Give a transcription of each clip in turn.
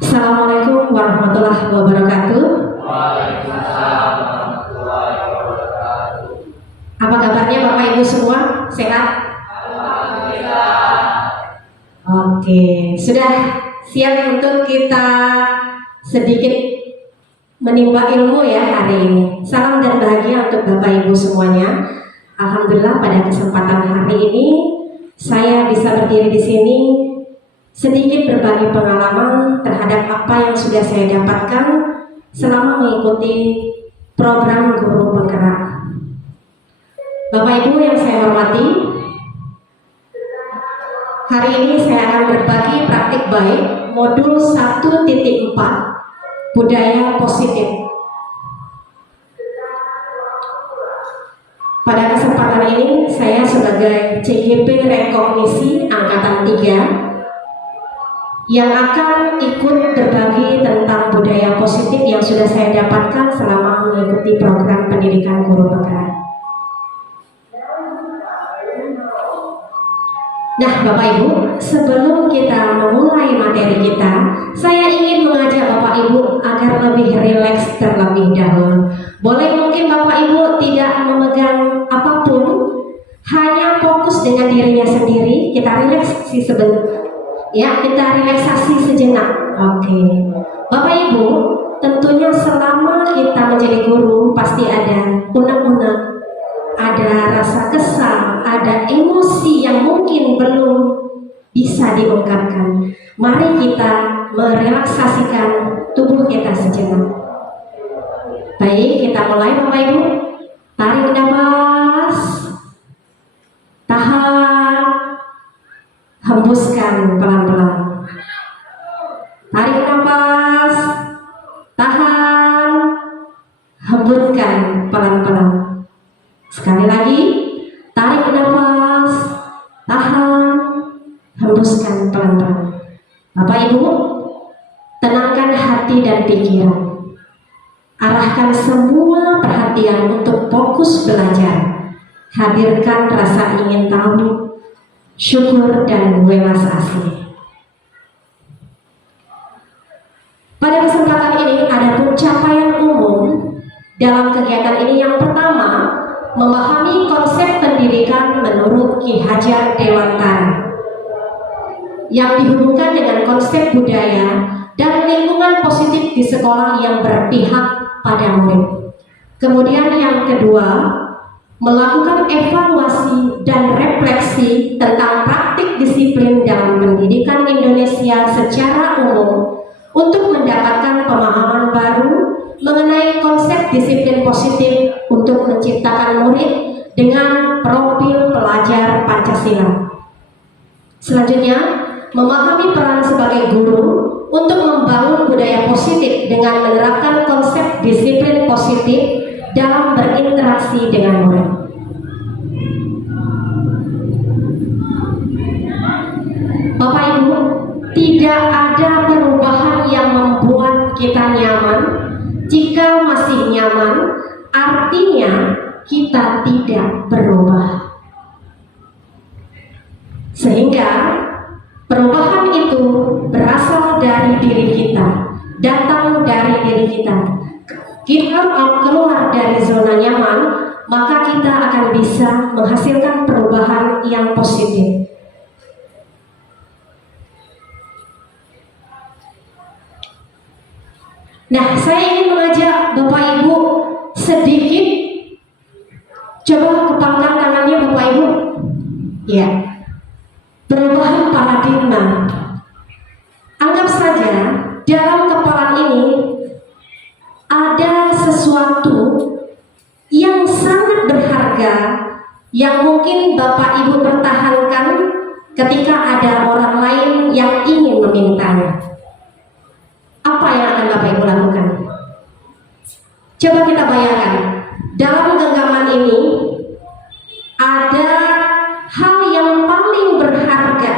Assalamualaikum warahmatullahi wabarakatuh. Waalaikumsalam warahmatullahi wabarakatuh. Apa kabarnya Bapak Ibu semua? Sehat? Alhamdulillah. Oke, sudah siap untuk kita sedikit menimba ilmu ya hari ini. Salam dan bahagia untuk Bapak Ibu semuanya. Alhamdulillah pada kesempatan hari ini saya bisa berdiri di sini sedikit berbagi pengalaman terhadap apa yang sudah saya dapatkan selama mengikuti program guru penggerak. Bapak Ibu yang saya hormati, hari ini saya akan berbagi praktik baik modul 1.4 budaya positif. Pada kesempatan ini saya sebagai CGP Rekognisi Angkatan 3 yang akan ikut berbagi tentang budaya positif yang sudah saya dapatkan selama mengikuti program pendidikan guru penggerak. Nah Bapak Ibu, sebelum kita memulai materi kita, saya ingin mengajak Bapak Ibu agar lebih rileks terlebih dahulu. Boleh mungkin Bapak Ibu tidak memegang apapun, hanya fokus dengan dirinya sendiri. Kita rileks sebentar. Ya, kita relaksasi sejenak. Oke. Bapak Ibu, tentunya selama kita menjadi guru pasti ada unek-unek, ada rasa kesal, ada emosi yang mungkin belum bisa diungkapkan. Mari kita merelaksasikan tubuh kita sejenak. Baik, kita mulai Bapak Ibu. Tarik nafas. Tahan. Hembuskan pelan-pelan. Tarik nafas, tahan, hembuskan pelan-pelan. Sekali lagi, tarik nafas, tahan, hembuskan pelan-pelan. Bapak Ibu, tenangkan hati dan pikiran. Arahkan semua perhatian untuk fokus belajar. Hadirkan rasa ingin tahu, syukur dan welas asih. Pada kesempatan ini ada pencapaian umum dalam kegiatan ini. Yang pertama, memahami konsep pendidikan menurut Ki Hajar Dewantara yang dihubungkan dengan konsep budaya dan lingkungan positif di sekolah yang berpihak pada murid. Kemudian yang kedua, melakukan evaluasi dan refleksi tentang praktik disiplin dalam pendidikan Indonesia secara umum untuk mendapatkan pemahaman baru mengenai konsep disiplin positif untuk menciptakan murid dengan profil pelajar Pancasila. Selanjutnya, memahami peran sebagai guru untuk membangun budaya positif dengan menerapkan konsep disiplin positif dalam berinteraksi dengan murid. Bapak Ibu, tidak ada perubahan yang membuat kita nyaman. Jika masih nyaman, artinya kita tidak berubah. Sehingga perubahan itu berasal dari diri kita, datang dari diri kita. Kita keluar dari zona nyaman, maka kita akan bisa menghasilkan perubahan yang positif. Nah, saya ingin mengajak Bapak Ibu sedikit, coba kepangkan tangannya Bapak Ibu. Ya, perubahan paradigma. Anggap saja dalam kepala ini ada sesuatu yang sangat berharga yang mungkin Bapak Ibu pertahankan ketika ada orang lain yang ingin memintanya. Apa yang akan Bapak Ibu lakukan? Coba kita bayangkan, dalam genggaman ini ada hal yang paling berharga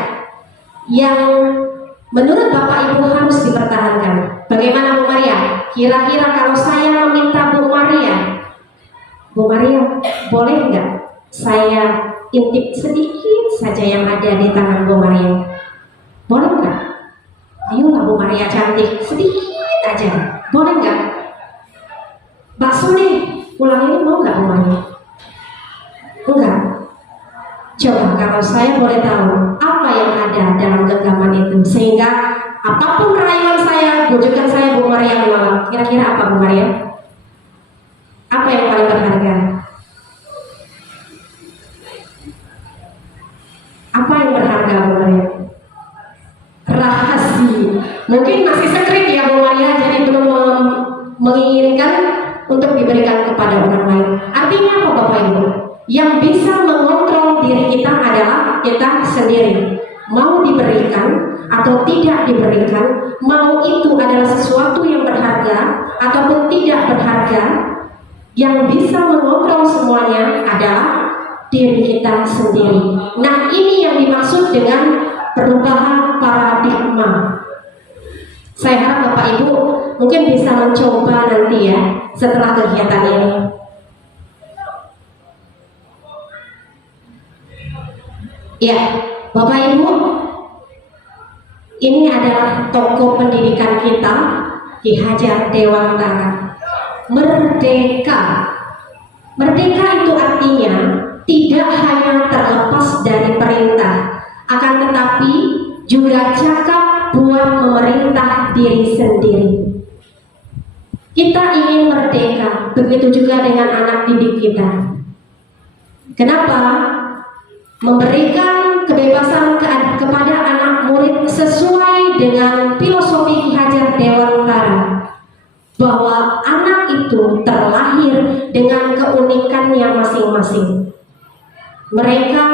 yang menurut Bapak Ibu harus dipertahankan. Bagaimana Bu Maria? Kira-kira kalau saya meminta Bu Maria, boleh nggak saya intip sedikit saja yang ada di tangan Bu Maria. Boleh nggak? Ayolah Bu Maria cantik, sedikit aja. Boleh nggak? Bakso deh, pulang ini mau nggak Bu Maria? Enggak. Coba kalau saya boleh tahu apa yang ada dalam genggaman itu, sehingga apapun rayuan saya, bujukan saya Bu Maria menolak. Kira-kira apa Bu Maria? Apa yang paling berharga? Apa yang berharga Bu Maria? Rahasia. Mungkin masih sekret ya Bu Maria, jadi belum menginginkan untuk diberikan kepada orang lain. Artinya apa Bapak Ibu? Yang bisa mengontrol diri kita adalah kita sendiri. Mau diberikan atau tidak diberikan, mau itu adalah sesuatu yang berharga ataupun tidak berharga, yang bisa mengontrol semuanya adalah diri kita sendiri. Nah, ini yang dimaksud dengan perubahan paradigma. Saya harap Bapak Ibu mungkin bisa mencoba nanti ya setelah kegiatan ini. Ya, Bapak Ibu, ini adalah tokoh pendidikan kita, Ki Hajar Dewantara. Merdeka. Merdeka itu artinya tidak hanya terlepas dari perintah, akan tetapi juga cakap buat memerintah diri sendiri. Kita ingin merdeka, begitu juga dengan anak didik kita. Kenapa? Memberikan kebebasan kepada anak murid sesuai dengan filosofi Ki Hajar Dewantara, bahwa anak itu terlahir dengan keunikannya masing-masing. Mereka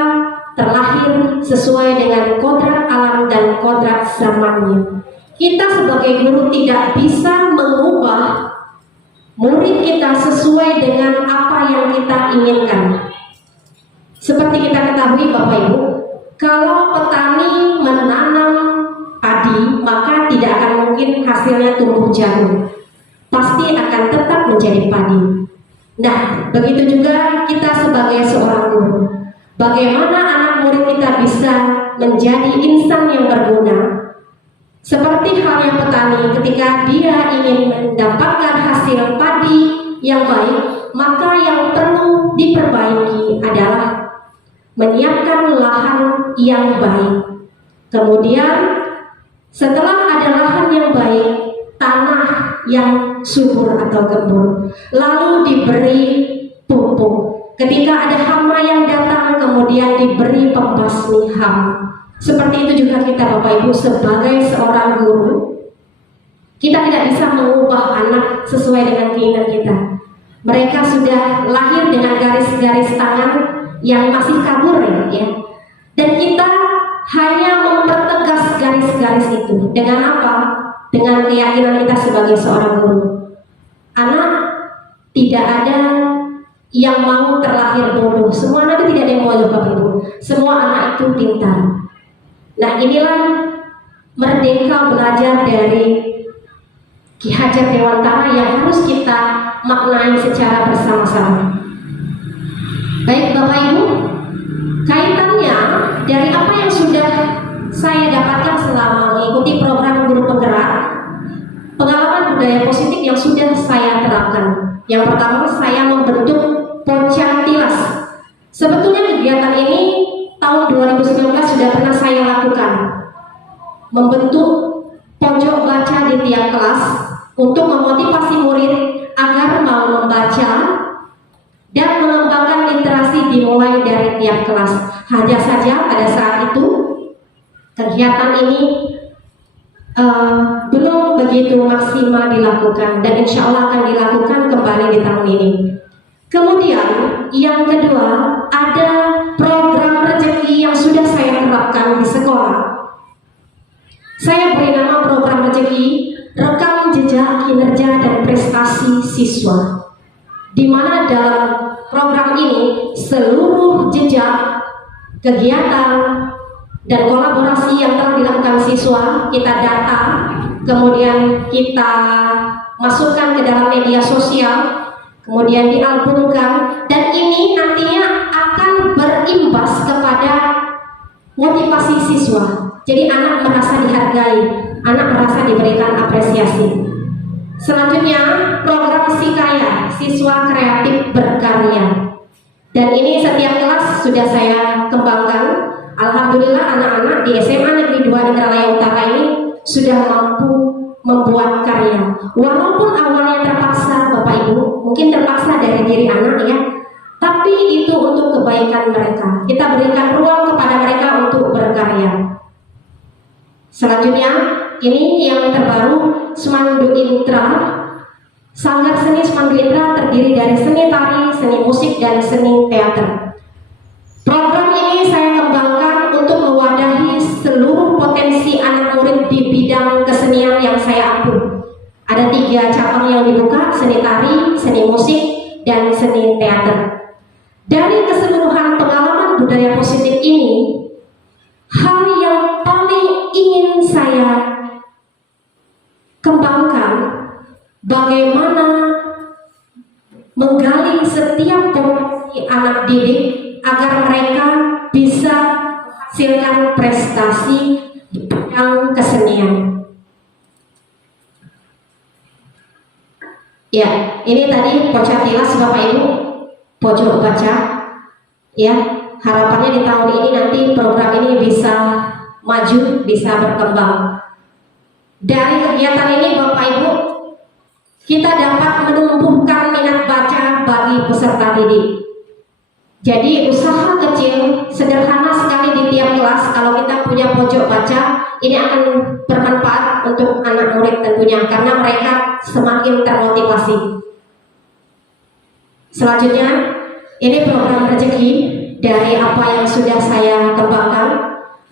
terlahir sesuai dengan kodrat alam dan kodrat zamannya. Kita sebagai guru tidak bisa mengubah murid kita sesuai dengan apa yang kita inginkan. Seperti kita ketahui Bapak Ibu, kalau petani menanam padi, maka tidak akan mungkin hasilnya tumbuh jagung. Pasti akan tetap menjadi padi. Nah, begitu juga kita sebagai seorang guru. Bagaimana anak murid kita bisa menjadi insan yang berguna? Seperti halnya petani, ketika dia ingin mendapatkan hasil padi yang baik, maka yang perlu diperbaiki adalah menyiapkan lahan yang baik. Kemudian setelah ada lahan yang baik, tanah yang subur atau gembur, lalu diberi pupuk. Ketika ada hama yang datang, kemudian diberi pembasmi hama. Seperti itu juga kita Bapak Ibu sebagai seorang guru, kita tidak bisa mengubah anak sesuai dengan keinginan kita. Mereka sudah lahir dengan garis-garis tangan yang masih kabur ya. Dan kita hanya mempertegas garis-garis itu. Dengan apa? Dengan keyakinan kita sebagai seorang guru. Anak tidak ada yang mau terlahir bodoh. Semua anak itu tidak ada yang bodoh Bapak Ibu. Semua anak itu pintar. Nah, inilah merdeka belajar dari Ki Hajar Dewantara yang harus kita maknai secara bersama-sama. Baik Bapak Ibu, kaitannya dari apa yang sudah saya dapatkan selama mengikuti program guru penggerak, pengalaman budaya positif yang sudah saya terapkan. Yang pertama, saya membentuk Poncang Tilas. Sebetulnya kegiatan ini tahun 2019 sudah pernah saya lakukan. Membentuk pojok baca di tiap kelas untuk memotivasi murid agar mau membaca dan mengembangkan literasi dimulai dari tiap kelas. Hanya saja pada saat itu kegiatan ini belum begitu maksimal dilakukan, dan insya Allah akan dilakukan kembali di tahun ini. Kemudian yang kedua, ada program rezeki yang sudah saya terapkan di sekolah. Saya beri nama program rezeki rekam jejak kinerja dan prestasi siswa, di mana dalam program ini seluruh jejak kegiatan dan kolaborasi yang telah dilakukan siswa kita data, kemudian kita masukkan ke dalam media sosial, kemudian dialbumkan, dan ini nantinya akan motivasi siswa. Jadi anak merasa dihargai, anak merasa diberikan apresiasi. Selanjutnya program Sikaya, siswa kreatif berkarya. Dan ini setiap kelas sudah saya kembangkan. Alhamdulillah anak-anak di SMA Negeri 2 Indralaya Utara ini sudah mampu membuat karya. Walaupun awalnya terpaksa Bapak Ibu, mungkin terpaksa dari diri anak ya, tapi itu untuk kebaikan mereka. Kita berikan ruang kepada mereka untuk berkarya. Selanjutnya, ini yang terbaru, Semandu Intra. Sanggar Seni Semandu Intra terdiri dari seni tari, seni musik, dan seni teater. Program ini saya kembangkan untuk mewadahi seluruh potensi anak murid di bidang kesenian yang saya ampu. Ada 3 cabang yang dibuka, seni tari, seni musik, dan seni teater. Dari keseluruhan pengalaman budaya positif ini, hal yang paling ingin saya kembangkan bagaimana menggali setiap potensi anak didik agar mereka bisa menghasilkan prestasi di bidang kesenian. Ya, ini tadi Pocatilas Bapak Ibu, pojok baca. Ya, harapannya di tahun ini nanti program ini bisa maju, bisa berkembang. Dari kegiatan ini Bapak Ibu, kita dapat menumbuhkan minat baca bagi peserta didik. Jadi usaha kecil, sederhana sekali di tiap kelas. Kalau kita punya pojok baca, ini akan bermanfaat untuk anak murid tentunya, karena mereka semakin termotivasi. Selanjutnya, ini program rezeki. Dari apa yang sudah saya kembangkan,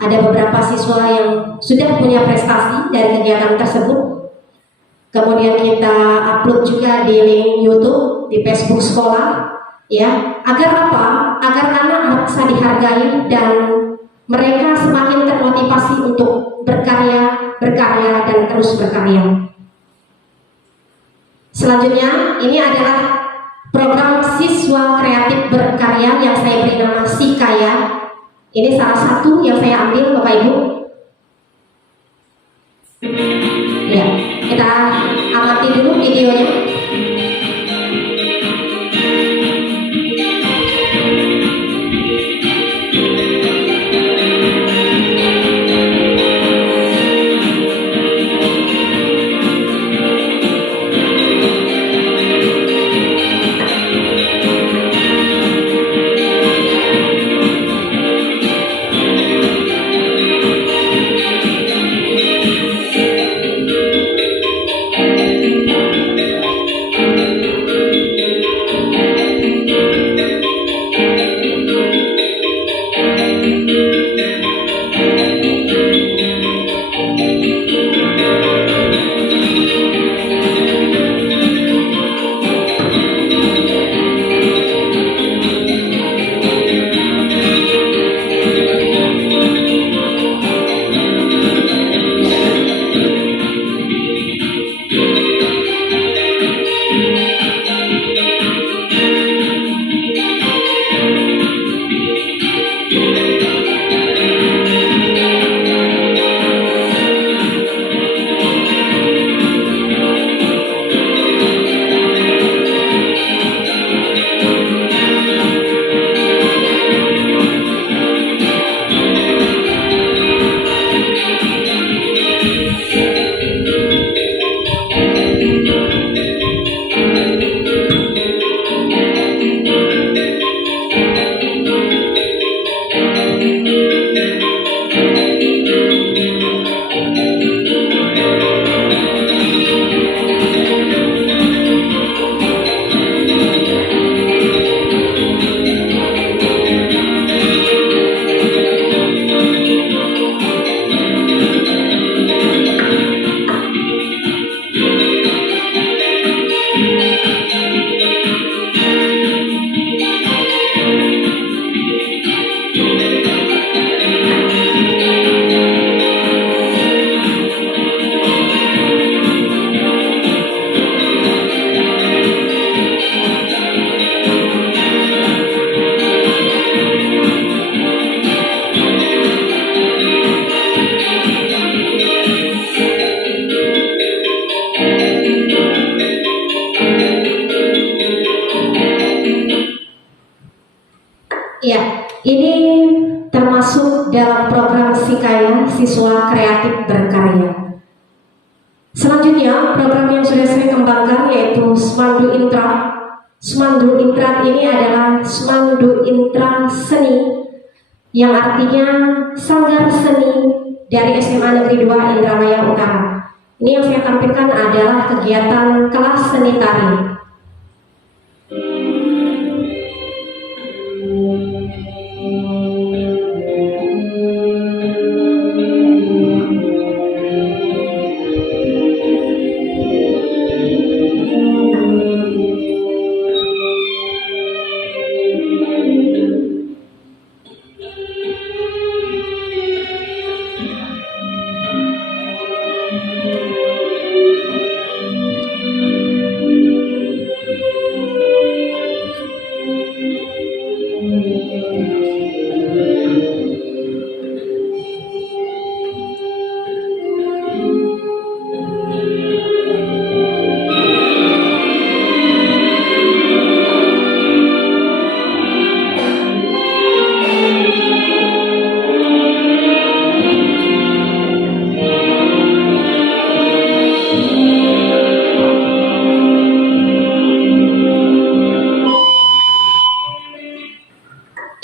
ada beberapa siswa yang sudah punya prestasi dari kegiatan tersebut. Kemudian kita upload juga di link YouTube, di Facebook sekolah, ya. Agar apa? Agar anak merasa dihargai dan mereka semakin termotivasi untuk berkarya, dan terus berkarya. Selanjutnya, ini adalah program siswa kreatif berkarya yang saya beri nama Sikaya. Ini salah satu yang saya ambil, Bapak Ibu. Ya, kita amati dulu videonya. Ya, ini termasuk dalam program Sikaya Siswa Kreatif Berkarya. Selanjutnya, program yang sudah saya kembangkan yaitu Smandu Intra. Smandu Intra ini adalah Smandu Intra Seni, yang artinya Sanggar Seni dari SMA Negeri 2 Indralaya Utara. Ini yang saya tampilkan adalah kegiatan kelas seni tari.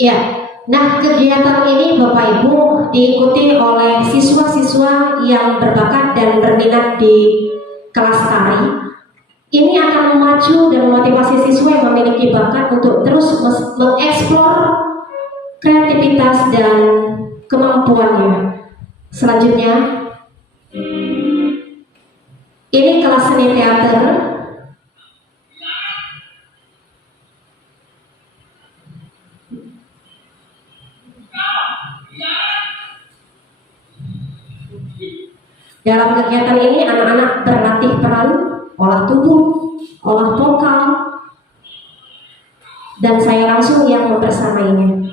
Ya, nah kegiatan ini Bapak Ibu diikuti oleh siswa-siswa yang berbakat dan berminat di kelas tari. Ini akan memacu dan memotivasi siswa yang memiliki bakat untuk terus mengeksplor kreativitas dan kemampuannya. Selanjutnya, ini kelas seni teater. Dalam kegiatan ini anak-anak berlatih peran, olah tubuh, olah vokal, dan saya langsung yang membersamainya.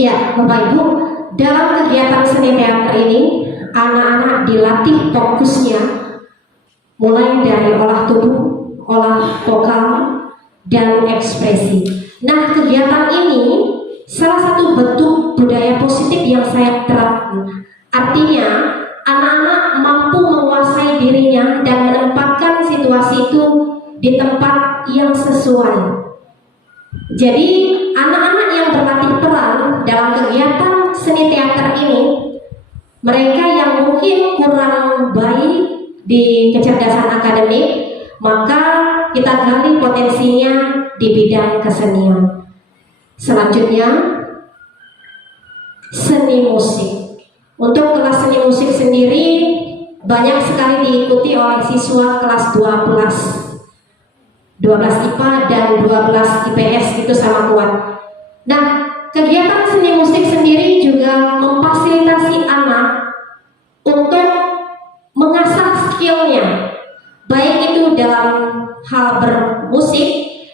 Ya, Bapak Ibu, dalam kegiatan seni teater ini, anak-anak dilatih fokusnya mulai dari olah tubuh, olah vokal, dan ekspresi. Nah, kegiatan ini salah satu bentuk budaya positif yang saya terapkan. Artinya, anak-anak mampu menguasai dirinya dan menempatkan situasi itu di tempat yang sesuai. Jadi, anak-anak yang berlatih peran dalam kegiatan seni teater ini, mereka yang mungkin kurang baik di kecerdasan akademik, maka kita gali potensinya di bidang kesenian. Selanjutnya, seni musik. Untuk kelas seni musik sendiri banyak sekali diikuti oleh siswa kelas 12 IPA dan 12 IPS, itu sama kuat. Nah, kegiatan seni musik sendiri juga memfasilitasi anak untuk mengasah skillnya, baik itu dalam hal bermusik,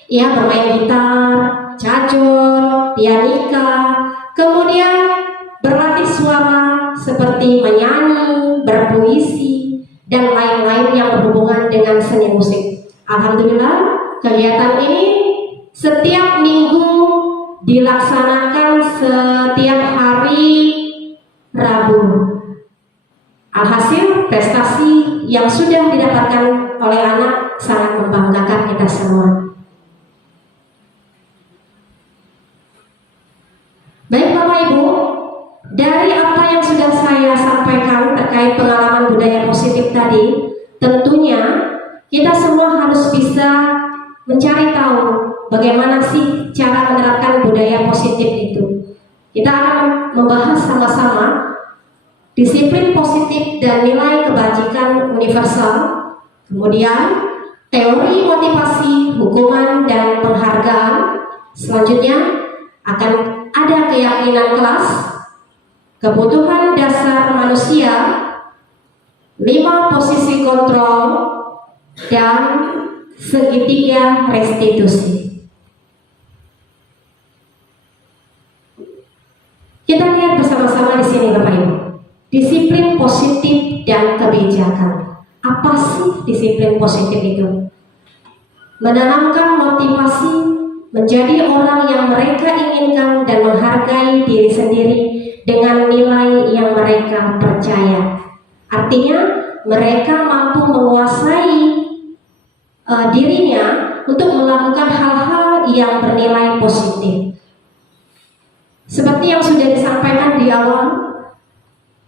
ya, bermain gitar, cajol, pianika, kemudian berlatih suara seperti menyanyi, berpuisi, dan lain-lain yang berhubungan dengan seni musik. Alhamdulillah, kegiatan ini setiap minggu dilaksanakan setiap hari Rabu. Alhasil, prestasi yang sudah didapatkan oleh anak sangat membanggakan kita semua. Baik Bapak Ibu, dari apa yang sudah saya sampaikan terkait pengalaman budaya positif tadi, tentunya kita semua harus bisa mencari tahu bagaimana sih cara menerapkan budaya positif itu. Kita akan membahas sama-sama disiplin positif dan nilai kebajikan universal, kemudian teori motivasi, hukuman, dan penghargaan. Selanjutnya akan ada keyakinan kelas, kebutuhan dasar manusia, 5 posisi kontrol, dan segitiga restitusi. Kita lihat bersama-sama di sini Bapak Ibu. Disiplin positif dan kebijakan. Apa sih disiplin positif itu? Menanamkan motivasi menjadi orang yang mereka inginkan dan menghargai diri sendiri dengan nilai yang mereka percaya. Artinya mereka mampu menguasai dirinya untuk melakukan hal-hal yang bernilai positif. Seperti yang sudah disampaikan di awal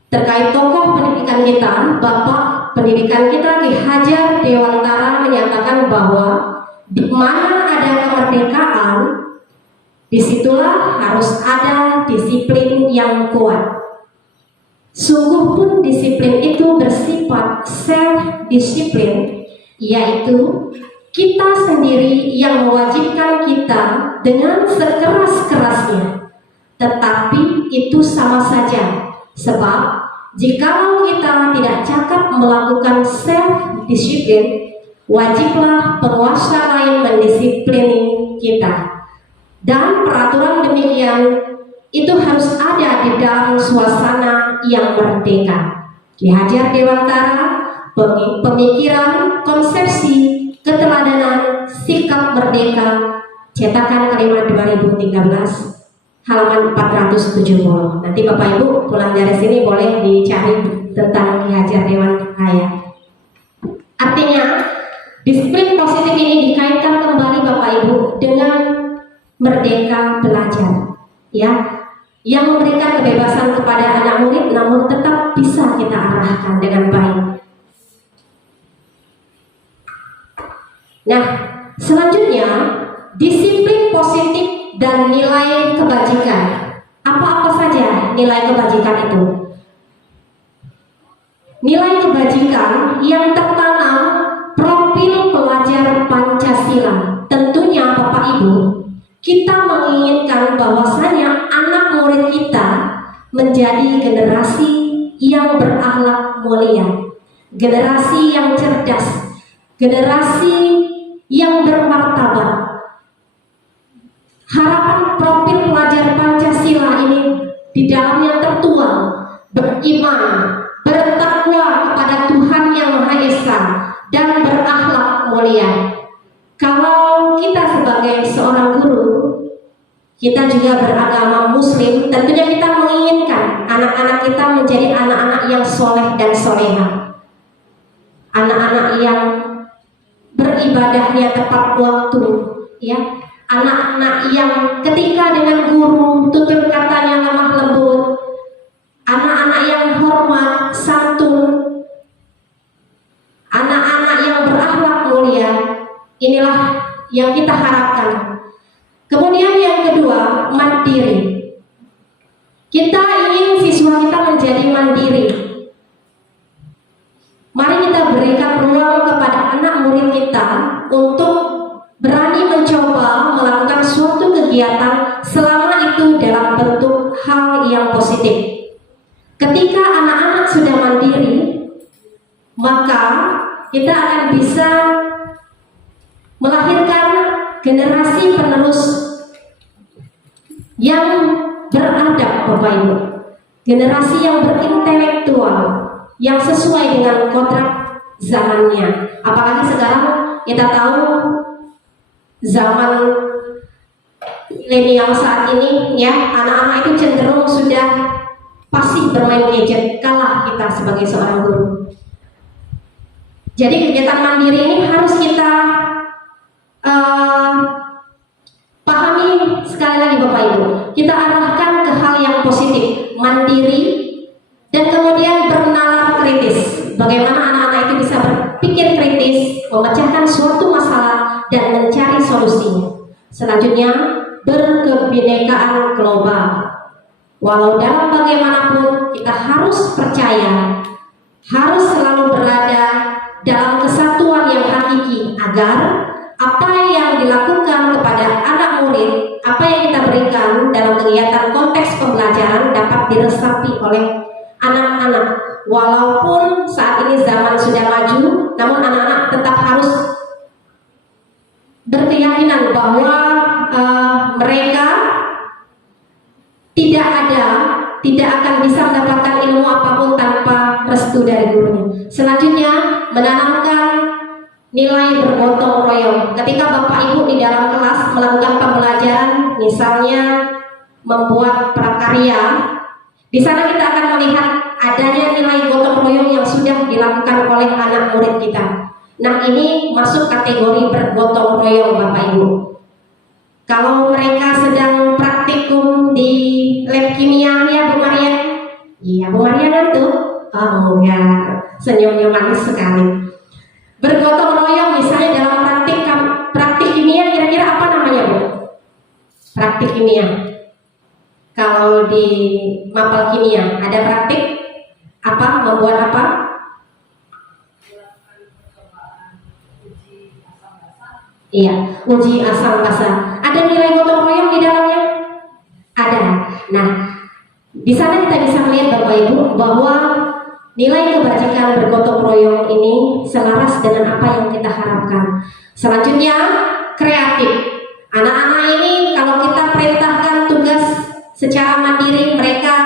terkait tokoh pendidikan kita, Bapak pendidikan kita Ki Hajar Dewantara menyatakan bahwa di mana ada kemerdekaan, disitulah harus ada disiplin yang kuat. Sungguh pun disiplin itu bersifat self-disiplin, yaitu kita sendiri yang mewajibkan kita dengan sekeras-kerasnya. Tetapi itu sama saja, sebab jikalau kita tidak cakap melakukan self-disiplin, wajiblah penguasa lain mendisiplini kita. Dan peraturan demikian itu harus ada di dalam suasana yang merdeka. Ki Hajar Dewantara, pemikiran, konsepsi, keteladanan, sikap merdeka, cetakan Kalimat 2013, halaman 470. Nanti Bapak Ibu pulang dari sini boleh dicari tentang Ki Hajar Dewantara ya. Artinya disiplin positif ini dikaitkan kembali Bapak Ibu dengan merdeka belajar, ya, yang memberikan kebebasan kepada anak murid, namun tetap bisa kita arahkan dengan baik. Nah, selanjutnya disiplin positif dan nilai kebajikan. Apa-apa saja nilai kebajikan itu? Nilai kebajikan yang tertanam profil pelajar Pancasila. Tentunya Bapak Ibu, kita menginginkan bahwasanya anak murid kita menjadi generasi yang berakhlak mulia, generasi yang cerdas, generasi yang bermartabat. Harapan profil pelajar Pancasila ini di dalamnya tertuang beriman, bertakwa kepada Tuhan Yang Maha Esa, dan berakhlak mulia. Kalau kita sebagai seorang guru, kita juga beragama Muslim, tentunya kita menginginkan anak-anak kita menjadi anak-anak yang soleh dan soleha, anak-anak yang beribadahnya tepat waktu, ya, anak-anak yang ketika dengan guru tutur katanya lemah lembut, anak-anak yang hormat, santun, anak-anak yang berakhlak mulia. Inilah yang kita harapkan. Kemudian yang kedua, mandiri. Kita ingin siswa kita menjadi mandiri. Mari kita berikan ruang kepada anak murid kita untuk berani mencoba melakukan suatu kegiatan selama itu dalam bentuk hal yang positif. Ketika anak-anak sudah mandiri, maka kita akan bisa melahirkan generasi penerus yang beradab Bapak Ibu, generasi yang berintelektual, yang sesuai dengan kontrak zamannya. Apalagi sekarang kita tahu zaman milenial saat ini, ya, anak-anak itu cenderung sudah pasif bermain gadget, kalah kita sebagai seorang guru. Jadi kegiatan mandiri ini harus kita pahami sekali lagi Bapak Ibu. Kita arahkan ke hal yang positif, mandiri, dan kemudian bernalar kritis. Bagaimana anak-anak itu bisa berpikir kritis, memecahkan suatu masalah, dan mencari solusinya. Selanjutnya, berkebinekaan global. Walau dalam bagaimanapun kita harus percaya, harus selalu berada dalam kesatuan yang hakiki agar apa yang dilakukan kepada anak murid, apa yang kita berikan dalam kegiatan konteks pembelajaran dapat diresapi oleh anak-anak. Walaupun saat ini zaman sudah maju, namun anak-anak tetap harus berkeyakinan bahwa mereka tidak akan bisa mendapatkan ilmu apapun tanpa restu dari gurunya. Selanjutnya, menanamkan nilai bergotong royong. Ketika Bapak Ibu di dalam kelas melakukan pembelajaran, misalnya membuat prakarya, di sana kita akan melihat adanya nilai gotong royong yang sudah dilakukan oleh anak murid kita. Nah, ini masuk kategori bergotong royong, Bapak Ibu. Kalau mereka sedang praktikum di lab kimia, ya Bu Maria? Iya, Bu Maria ngantuk? Oh enggak, senyumnya manis sekali. Bergotong royong misalnya dalam praktik kimia, kira-kira apa namanya Bu? Praktik kimia. Kalau di mapel kimia ada praktik apa? Membuat apa? Iya, uji asam basa. Ada nilai gotong royong di dalamnya? Ada. Nah, di sana kita bisa melihat Bapak Ibu bahwa nilai kebajikan bergotong royong ini selaras dengan apa yang kita harapkan. Selanjutnya, kreatif. Anak-anak ini kalau kita perintahkan tugas secara mandiri, mereka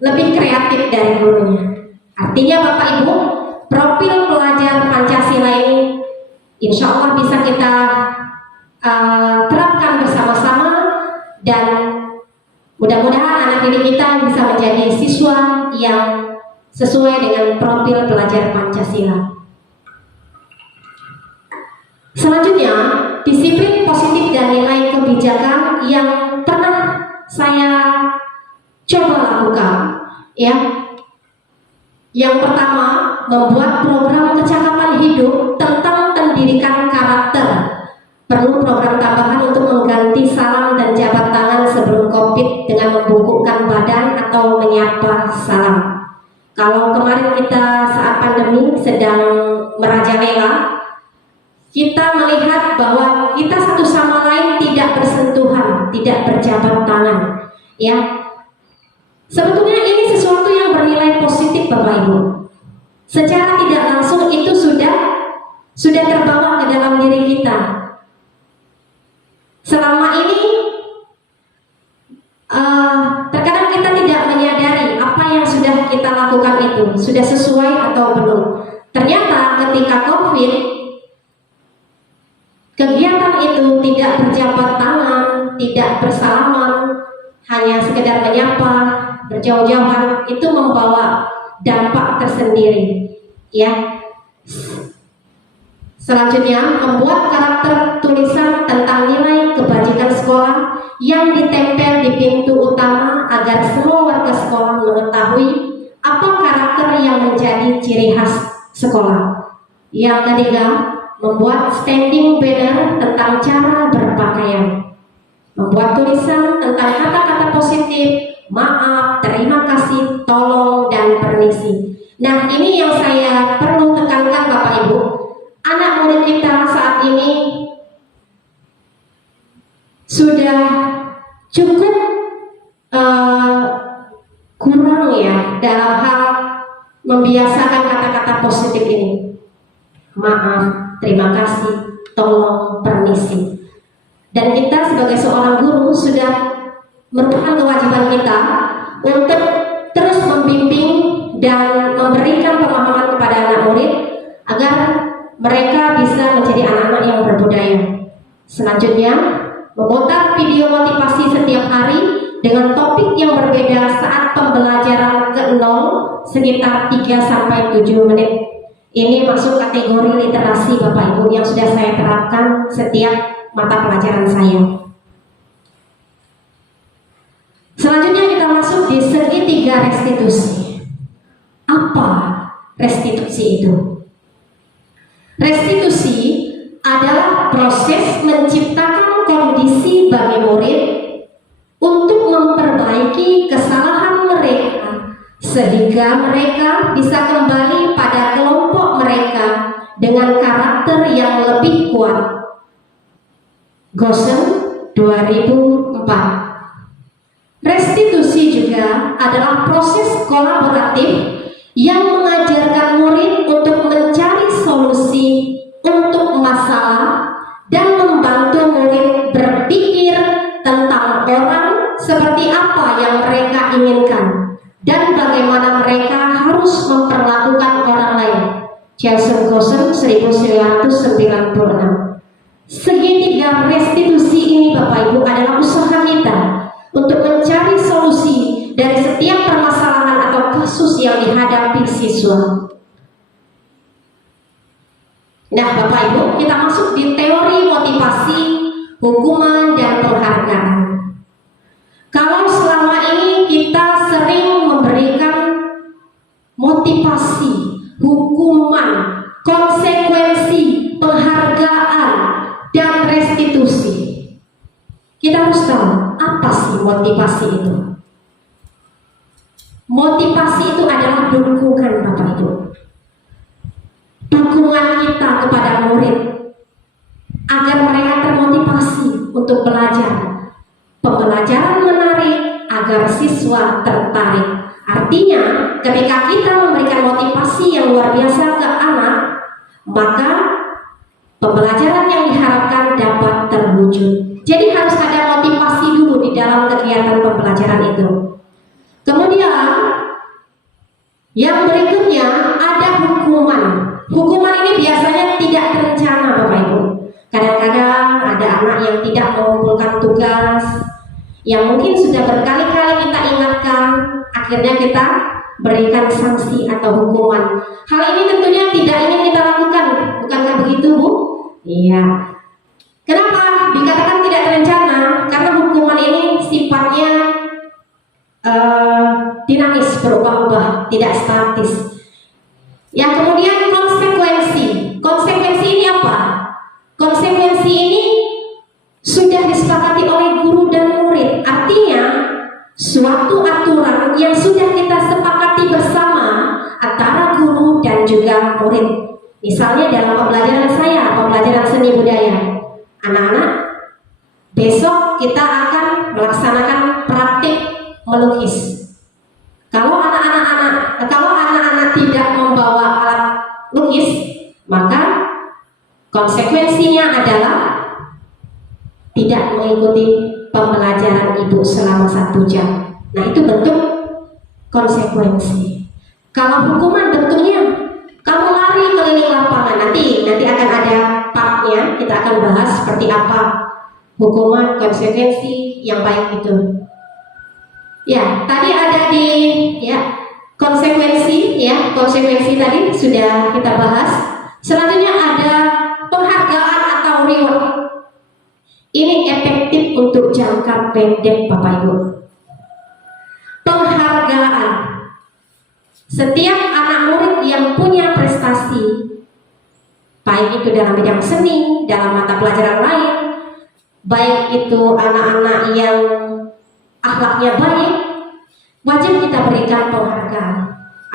lebih kreatif dari gurunya. Artinya Bapak Ibu, profil pelajar Pancasila ini insya Allah bisa kita terapkan bersama-sama, dan mudah-mudahan anak didik kita bisa menjadi siswa yang sesuai dengan profil pelajar Pancasila. Selanjutnya, disiplin positif dan nilai kebijakan yang pernah saya coba lakukan, ya. Yang pertama, membuat program kecakapan hidup tentang pendidikan karakter. Perlu program tambahan untuk mengganti salam dan jabat tangan sebelum COVID dengan membungkukkan badan atau menyapa salam. Kalau kemarin kita saat pandemi sedang merajalela, kita melihat bahwa kita satu sama lain tidak bersentuhan, tidak berjabat tangan, ya. Sebetulnya ini sesuatu yang bernilai positif Bapak Ibu. Secara tidak langsung itu sudah terbawa ke dalam diri kita. Selama ini terkadang kita tidak menyadari apa yang sudah kita lakukan itu sudah sesuai atau belum. Ternyata ketika COVID, kegiatan itu tidak berjabat tangan, tidak bersalaman, hanya sekedar menyapa, berjauh-jauhan, itu membawa dampak tersendiri, ya. Selanjutnya, membuat karakter tulisan tentang nilai kebajikan sekolah yang ditempel di pintu utama agar semua warga sekolah mengetahui apa karakter yang menjadi ciri khas sekolah. Yang ketiga, membuat standing banner tentang cara berpakaian, membuat tulisan tentang kata-kata positif, maaf, terima kasih, tolong, dan permisi. Nah, ini yang saya perlu tekankan Bapak Ibu. Anak murid kita saat ini sudah cukup kurang ya dalam hal membiasakan kata-kata positif ini. Maaf, terima kasih, tolong, permisi. Dan kita sebagai seorang guru sudah merupakan kewajiban kita untuk terus membimbing dan memberikan pemahaman kepada anak murid agar mereka bisa menjadi anak-anak yang berbudaya. Selanjutnya, memutar video motivasi setiap hari dengan topik yang berbeda saat pembelajaran ke-0 sekitar 3-7 menit. Ini masuk kategori literasi Bapak Ibu yang sudah saya terapkan setiap mata pelajaran saya. Selanjutnya kita masuk di segitiga restitusi. Apa restitusi itu? Restitusi adalah proses menciptakan kondisi bagi murid untuk memperbaiki kesalahan mereka sehingga mereka bisa kembali pada kelompok mereka dengan karakter yang lebih kuat. Gosen 2004. Restitusi juga adalah proses kolaboratif yang mengajarkan murid untuk mencari solusi untuk masalah dan membantu murid berpikir tentang orang seperti apa yang mereka inginkan dan bagaimana mereka harus memperlakukan orang lain. Jason Gosen 1996. Segitiga restitusi ini Bapak Ibu adalah usaha kita untuk mencari solusi dari setiap permasalahan atau kasus yang dihadapi siswa. Nah Bapak Ibu, kita masuk di teori motivasi, hukuman, dan penghargaan. Kalau selama ini kita sering memberikan motivasi, hukuman, konsekuensi, penghargaan, dan restitusi, kita harus tahu apa sih motivasi itu. Motivasi itu adalah dukungan Bapak Ibu, dukungan kita kepada murid agar mereka termotivasi untuk belajar. Pembelajaran menarik agar siswa tertarik. Artinya ketika kita memberikan motivasi yang luar biasa ke anak, maka pembelajaran yang diharapkan dapat terwujud. Jadi harus ada motivasi dulu di dalam kegiatan pembelajaran itu. Kemudian yang berikutnya ada hukuman. Hukuman ini biasanya tidak terencana Bapak Ibu. Kadang-kadang ada anak yang tidak mengumpulkan tugas yang mungkin sudah berkali-kali kita ingatkan, akhirnya kita berikan sanksi atau hukuman. Hal ini tentunya tidak ingin kita lakukan, bukankah begitu Bu? Iya. Kenapa dikatakan tidak terencana? Karena hukuman ini sifatnya dinamis, berubah-ubah, tidak statis. Yang kemudian konsekuensi. Konsekuensi ini apa? Konsekuensi ini sudah disepakati oleh guru dan murid. Artinya suatu aturan yang sudah kita sepakati bersama antara guru dan juga murid. Misalnya dalam pembelajaran saya, pembelajaran seni budaya, anak-anak, besok kita akan melaksanakan praktik melukis. Kalau anak-anak tidak membawa alat lukis, maka konsekuensinya adalah tidak mengikuti pembelajaran ibu selama 1 jam. Nah itu bentuk konsekuensi. Kalau hukuman bentuknya, kamu lari keliling lapangan. Nanti akan ada partnya, kita akan bahas seperti apa hukuman, konsekuensi yang baik itu. Ya, tadi ada di konsekuensi tadi sudah kita bahas. Selanjutnya ada penghargaan atau reward. Ini efektif untuk jangka pendek Bapak Ibu. Penghargaan. Setiap anak murid yang punya prestasi, baik itu dalam bidang seni, dalam mata pelajaran lain, baik itu anak-anak yang akhlaknya baik, wajib kita berikan penghargaan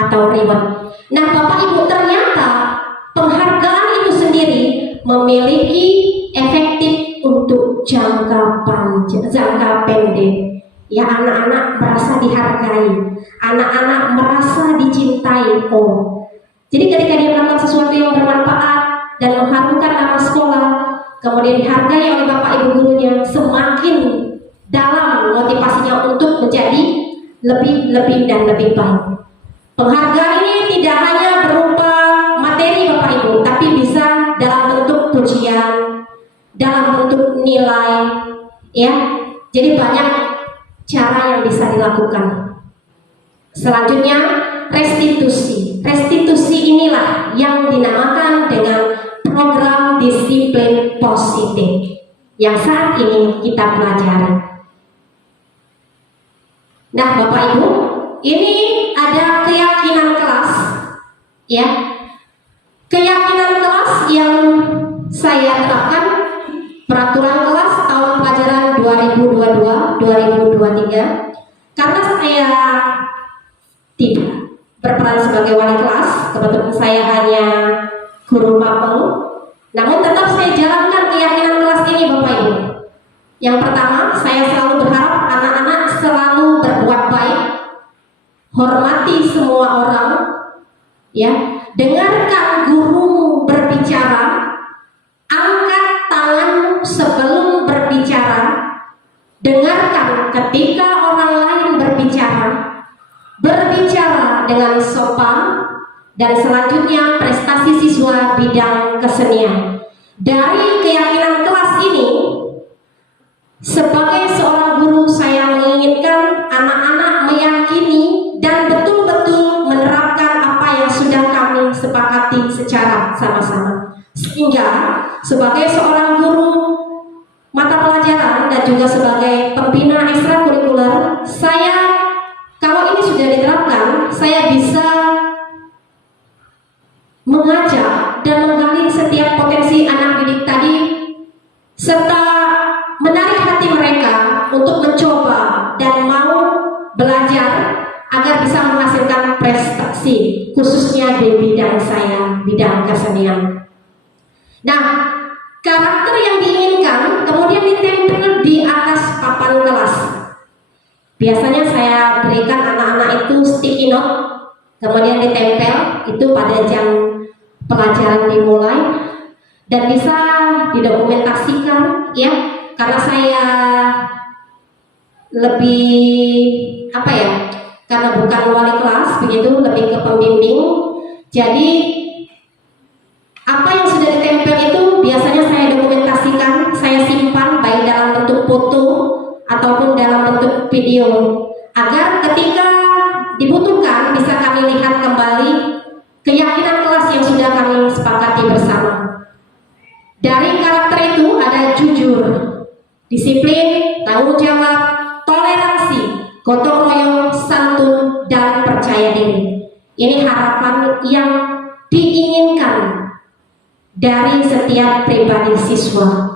atau reward. Nah Bapak Ibu, ternyata penghargaan itu sendiri memiliki efektif untuk jangka pendek. Ya, anak-anak merasa dihargai, anak-anak merasa dicintai. Jadi ketika dia melakukan sesuatu yang bermanfaat dan mengharumkan nama sekolah, kemudian dihargai oleh Bapak Ibu gurunya, semakin dalam motivasinya untuk menjadi lebih dan lebih baik. Penghargaan ini tidak hanya berupa materi Bapak Ibu, tapi bisa dalam bentuk pujian, dalam bentuk nilai, ya. Jadi banyak cara yang bisa dilakukan. Selanjutnya restitusi. Restitusi inilah yang dinamakan dengan program disiplin positif yang saat ini kita pelajari. Nah Bapak Ibu, ini ada keyakinan kelas, ya. Keyakinan kelas saya terapkan peraturan kelas tahun pelajaran 2022-2023 karena saya tidak berperan sebagai wali kelas, kebetulan saya hanya guru mapel. Namun tetap saya jalankan keyakinan kelas ini, Bapak Ibu. Yang pertama, saya selalu berharap anak-anak selalu berbuat baik, hormati semua orang, ya, dengarkan guru berbicara, angkat tangan sebelum berbicara, dengarkan ketika orang lain berbicara, berbicara dengan sopan, dan selanjutnya prestasi siswa bidang kesenian. Dari keyakinan kelas ini, sebagai seorang guru saya menginginkan anak-anak meyakini dan betul-betul menerapkan apa yang sudah kami sepakati secara sama-sama. Sehingga sebagai seorang guru mata pelajaran dan juga sebagai pembina ekstrakurikuler, saya, kalau ini sudah diterapkan, saya bisa mengajak dan menggali setiap potensi anak didik tadi serta menarik hati mereka untuk mencoba dan mau belajar agar bisa menghasilkan prestasi, khususnya di bidang saya, bidang kesenian. Nah, karakter yang diinginkan kemudian ditempel di atas papan kelas. Biasanya saya berikan anak-anak itu sticky note, kemudian ditempel itu pada jam pelajaran dimulai dan bisa didokumentasikan, ya, karena saya lebih karena bukan wali kelas begitu, lebih ke pembimbing. Jadi apa yang sudah ditempel itu biasanya saya dokumentasikan, saya simpan baik dalam bentuk foto ataupun dalam bentuk video agar ketika dibutuhkan bisa kami lihat kembali keyakinan kelas yang sudah kami sepakati bersama. Dari karakter itu ada jujur, disiplin, tanggung jawab, toleransi, gotong royong, santun, dan percaya diri. Ini harapan yang diinginkan dari setiap pribadi siswa.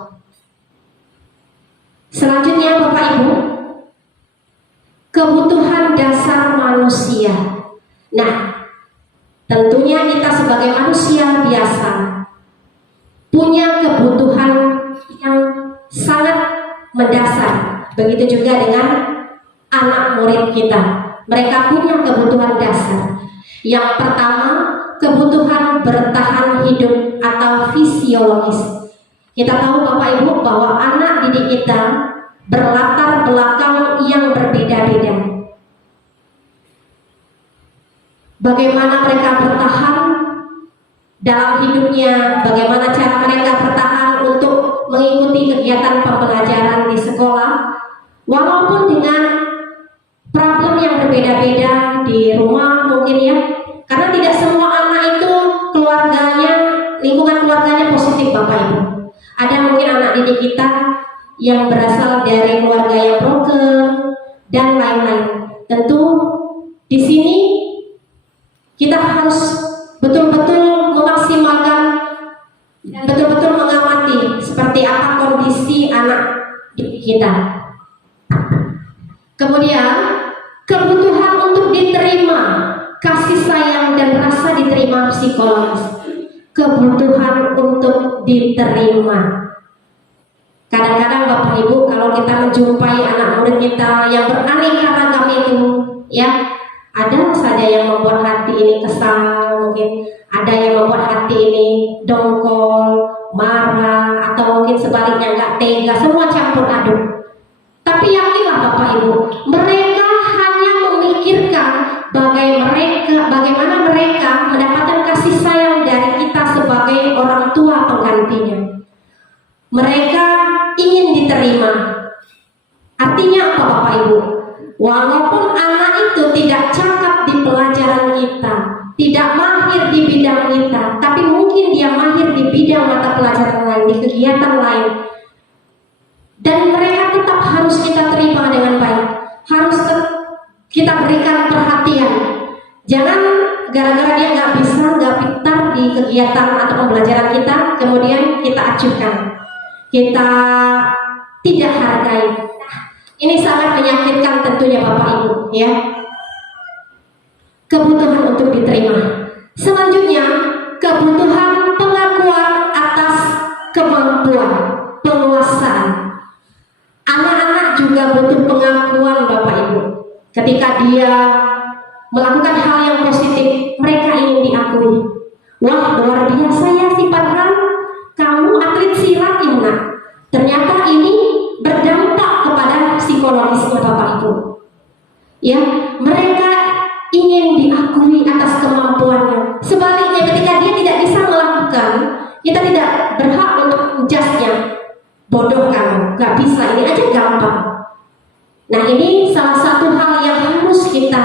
Selanjutnya, Bapak Ibu, kebutuhan dasar manusia. Nah, tentunya kita sebagai manusia biasa punya kebutuhan yang sangat mendasar. Begitu juga dengan anak murid kita. Mereka punya kebutuhan dasar. Yang pertama, kebutuhan bertahan hidup atau fisiologis. Kita tahu Bapak Ibu bahwa anak didik kita berlatar belakang yang berbeda-beda. Bagaimana mereka bertahan dalam hidupnya, bagaimana cara mereka bertahan untuk mengikuti kegiatan pembelajaran di sekolah, walaupun dengan problem yang berbeda-beda di rumah mungkin, ya, karena tidak semua anak itu keluarganya, lingkungan keluarganya positif, Bapak Ibu. Ada mungkin anak didik kita yang berasal dari keluarga yang broken dan lain-lain. Tentu di sini kita harus betul-betul memaksimalkan dan betul-betul mengamati seperti apa kondisi anak didik kita. Kemudian kebutuhan untuk diterima, kasih sayang dan rasa diterima psikologis. Kebutuhan untuk diterima. Kadang-kadang Bapak Ibu kalau kita menjumpai anak murid kita yang beraneka ragam itu, ya, ada saja yang membuat hati ini kesal, mungkin ada yang membuat hati ini dongkol, marah, atau mungkin sebaliknya nggak tega, semua campur aduk. Tapi yakinlah Bapak Ibu, mereka hanya memikirkan bagaimana mereka mendapatkan kasih sayang dari kita sebagai orang tua penggantinya. Mereka ingin diterima. Artinya apa Bapak Ibu? Walaupun anak itu tidak cakap di pelajaran kita, tidak mahir di bidang kita, tapi mungkin dia mahir di bidang mata pelajaran lain, di kegiatan lain, dan mereka tetap harus kita terima dengan baik, harus kita berikan perhatian. Jangan gara-gara dia nggak bisa, nggak pintar di kegiatan kegiatan atau pembelajaran kita, kemudian kita acuhkan, kita tidak hargai. Ini sangat menyakitkan tentunya Bapak Ibu, ya. Kebutuhan untuk diterima. Selanjutnya, kebutuhan pengakuan atas kemampuan, penguasaan. Anak-anak juga butuh pengakuan Bapak Ibu. Ketika dia melakukan hal yang positif, mereka ingin diakui. Wah, luar biasa ya si Farhan, kamu atlet silat ya nak. Ternyata ini berdampak kepada psikologisnya Bapak Ibu. Ya, mereka ingin diakui atas kemampuannya. Sebaliknya, ketika dia tidak bisa melakukan, kita tidak berhak untuk menjudge-nya. Bodoh kamu, gak bisa, ini aja gampang. Nah, ini salah satu hal yang harus kita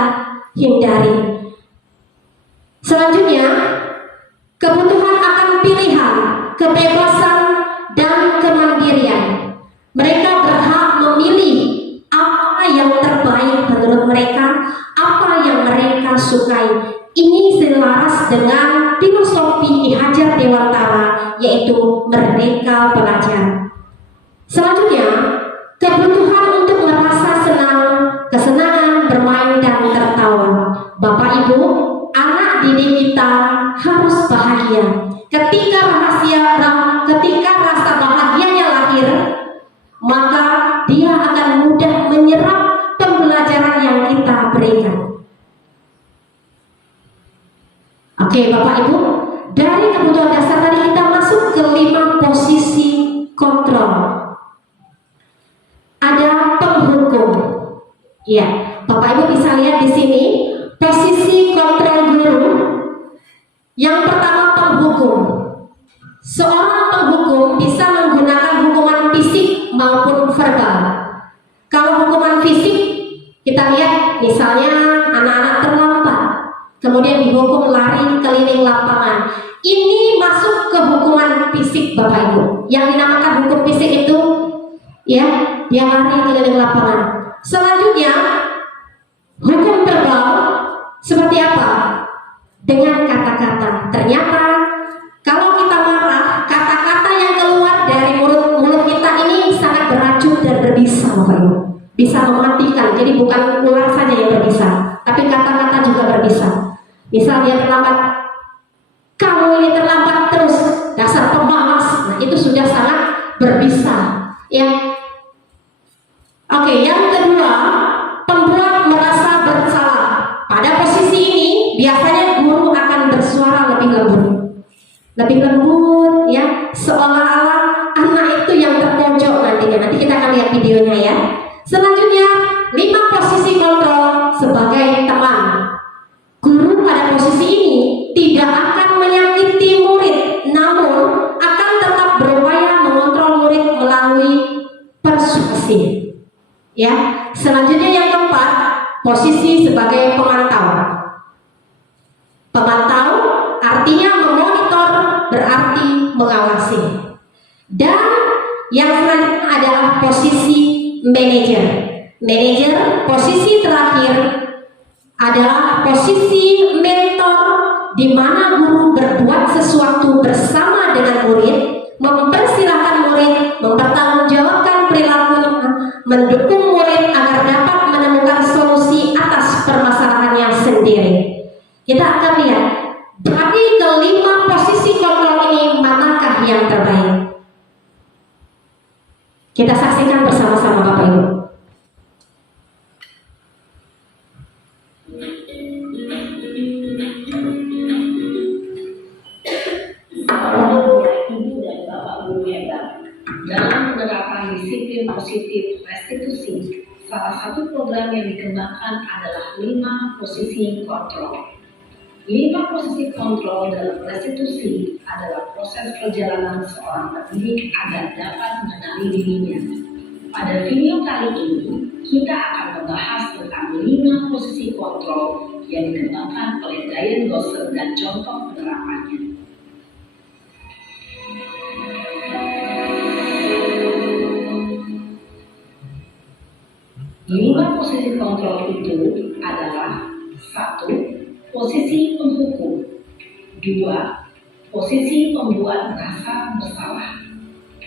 hindari. Selanjutnya, kebutuhan akan pilihan, kebebasan, dan kemandirian. Mereka berhak memilih apa yang terbaik menurut mereka, apa yang mereka sukai. Ini selaras dengan filosofi Ki Hajar Dewantara, yaitu merdeka belajar. Selanjutnya, kebutuhan untuk merasa senang, kesenangan bermain dan tertawa. Bapak Ibu, anak didik kita harus bahagia. Ketika rasa bahagianya lahir, maka dia akan mudah menyerap pembelajaran yang kita berikan. Oke Bapak Ibu, dari kebutuhan dasar tadi kita masuk ke 5 posisi kontrol. Ada penghukum. Ya, Bapak Ibu bisa lihat di sini posisi kontrol guru. Yang pertama, penghukum. Seorang penghukum bisa menggunakan hukuman fisik maupun verbal. Kalau hukuman fisik, kita lihat misalnya anak-anak terlambat, kemudian dihukum lari keliling lapangan. Ini masuk ke hukuman fisik Bapak Ibu. Yang dinamakan hukum fisik itu, ya, dia lari keliling lapangan. Selanjutnya, hukum verbal seperti apa? Dengan kata-kata. Ternyata kalau kita marah, kata-kata yang keluar dari mulut kita ini sangat beracun dan berbisa Bapak Ibu. Bisa mematikan. Jadi bukan ular saja yang berbisa, tapi kata-kata juga berbisa. Misal dia terlambat, kamu ini terlambat terus, dasar pemalas. Nah, itu sudah sangat berbisa, ya. Oke, yang kedua, pembuat merasa bersalah. Pada posisi ini biasanya guru akan bersuara lebih lembut, ya, seolah-olah anak itu yang terpojok nantinya. Nanti kita akan lihat videonya, ya. Selanjutnya, 5 posisi kontrol sebagai teman. Guru pada posisi ini tidak akan menyakiti murid, namun akan tetap berupaya mengontrol murid melalui persuasi. Ya, selanjutnya yang keempat, posisi sebagai pemantau. Pemantau artinya memonitor, berarti mengawasi. Dan yang selanjutnya adalah posisi manajer. Manajer, posisi terakhir adalah posisi mentor, di mana guru berbuat sesuatu bersama dengan murid, mempersilahkan murid, mempertanggungjawabkan perilakunya, mendukung murid agar dapat menemukan solusi atas permasalahannya sendiri. Kita akan lihat dari kelima posisi kontrol ini manakah yang terbaik. Kita saksikan bersama-sama Bapak Ibu. Dalam menerapkan disiplin positif restitusi, salah satu program yang dikembangkan adalah 5 posisi kontrol. 5 posisi kontrol dalam restitusi adalah proses perjalanan seorang pendidik agar dapat mengenali dirinya. Pada video kali ini, kita akan membahas tentang 5 posisi kontrol yang dikembangkan oleh Diane Gosser dan contoh penerapannya. Lima posisi kontrol itu adalah 1. Posisi penghukum. 2. posisi pembuat merasa bersalah.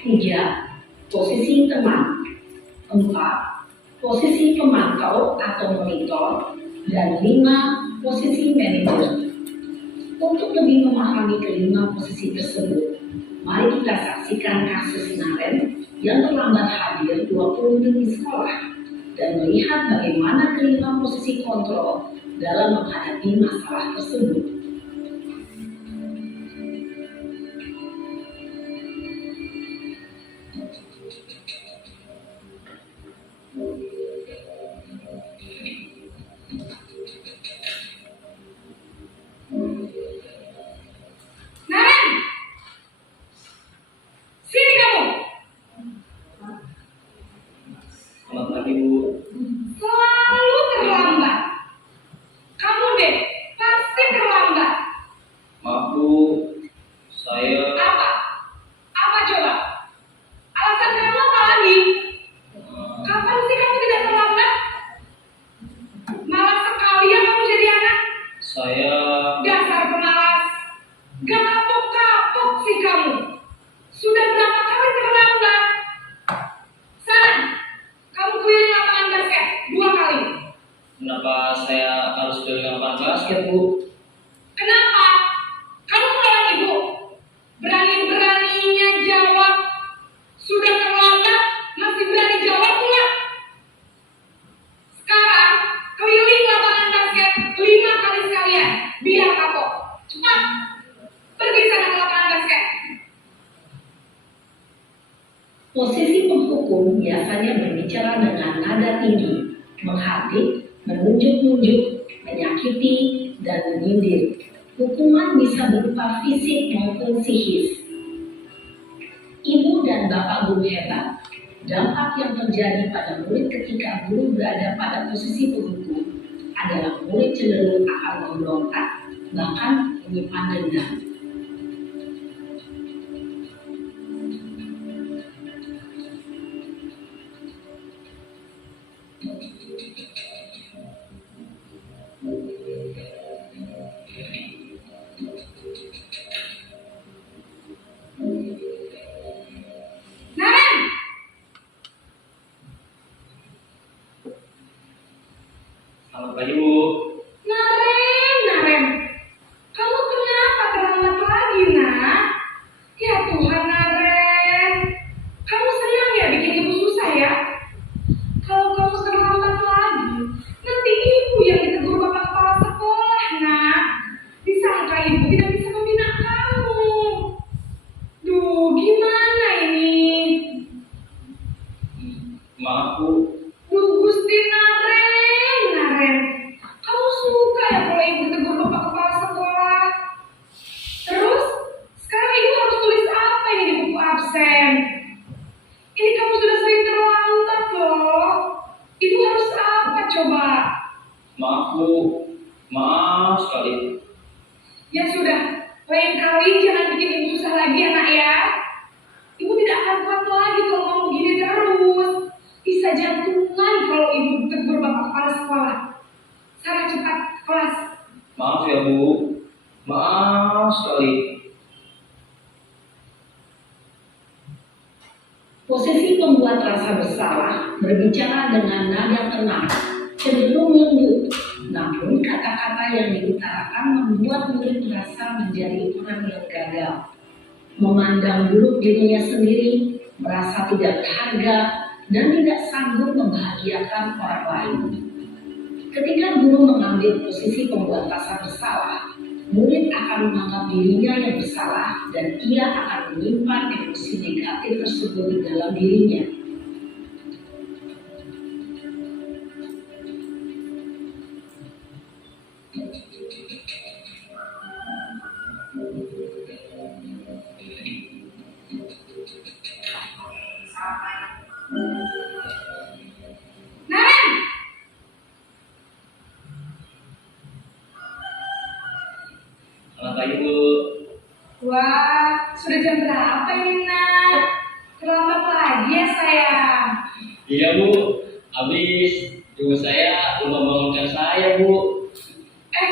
3. Posisi teman. 4. Posisi pemantau atau monitor. Dan 5. Posisi manajer. Untuk lebih memahami kelima posisi tersebut, mari kita saksikan kasus Naren yang terlambat hadir 20 menit di sekolah dan melihat bagaimana kelima posisi kontrol dalam menghadapi masalah tersebut. Naren, sini kamu. Selamat pagi, Bu. Selalu terlambat. Kamu deh, pasti terlambat. Maaf, Bu. Saya Apa? Apa coba? Alasan kamu apa lagi? Kapan sih kamu tidak terlambat? Malas sekali ya kamu jadi anak. saya Dasar pemalas. Gak kapok-kapok sih kamu. Sudah berapa kali terlambat? Sana, kamu keliling lapangan basket 2 kali. kenapa saya harus keliling lapangan basket, Bu? Kenapa? Kamu melawan ibu. Berani-beraninya jawab. Sudah terlambat, masih berani jawab pula. Sekarang, keliling lapangan basket 5 kali sekalian. Biar kapok. Cepat. Pergi sana ke lapangan basket. Posisi penghukum biasanya berbicara dengan nada tinggi, menghardik, menunjuk-nunjuk, menyakiti, dan menyindir. Hukuman bisa berupa fisik maupun psikis. Ibu dan bapak guru hebat, dampak yang terjadi pada murid ketika guru berada pada posisi penghukum adalah murid cenderung akan memberontak, bahkan menyimpan dendam. Naren! Selamat pagi, Bu. Naren. Kamu kenapa terlambat lagi, nak? Ya Tuhan, Naren. Kamu senang ya bikin ibu susah ya? Kalau kamu terlambat lagi, nanti ibu yang ditegur bapak kepala sekolah, nak. Disangka ibu tidak bisa membina kamu. Duh, gimana ini? Maaf, Bu. Duh, Gusti Naren. Kamu suka ya kalau ibu tegur bapak kepala sekolah? Terus, sekarang ibu harus tulis apa ini di buku absen? Ini kamu sudah sering terlambat loh. Ibu harus apa coba? Maaf, Bu. Maaf sekali. Ya sudah, lain kali jangan bikin ibu susah lagi anak ya. Ibu tidak akan kuat lagi kalau kamu begini terus. Bisa jantungan kalau ibu tegur bapak kepala sekolah. Sana cepat ke kelas. Maaf ya, Bu. Maaf sekali. Posisi pembuat rasa bersalah berbicara dengan nada tenang, cenderung lembut, namun kata-kata yang diutarakan membuat murid merasa menjadi orang yang gagal, memandang buruk dirinya sendiri, merasa tidak berharga, dan tidak sanggup membahagiakan orang lain. Ketika guru mengambil posisi pembuat rasa bersalah, murid akan menganggap dirinya yang bersalah dan ia akan menyimpan emosi negatif tersebut di dalam dirinya. Naren! Selamat pagi, Bu. Wah, sudah jam berapa ini, nak? Terlambat lagi ya, sayang. Iya, Bu. Habis ibu saya belum membangunkan saya, Bu.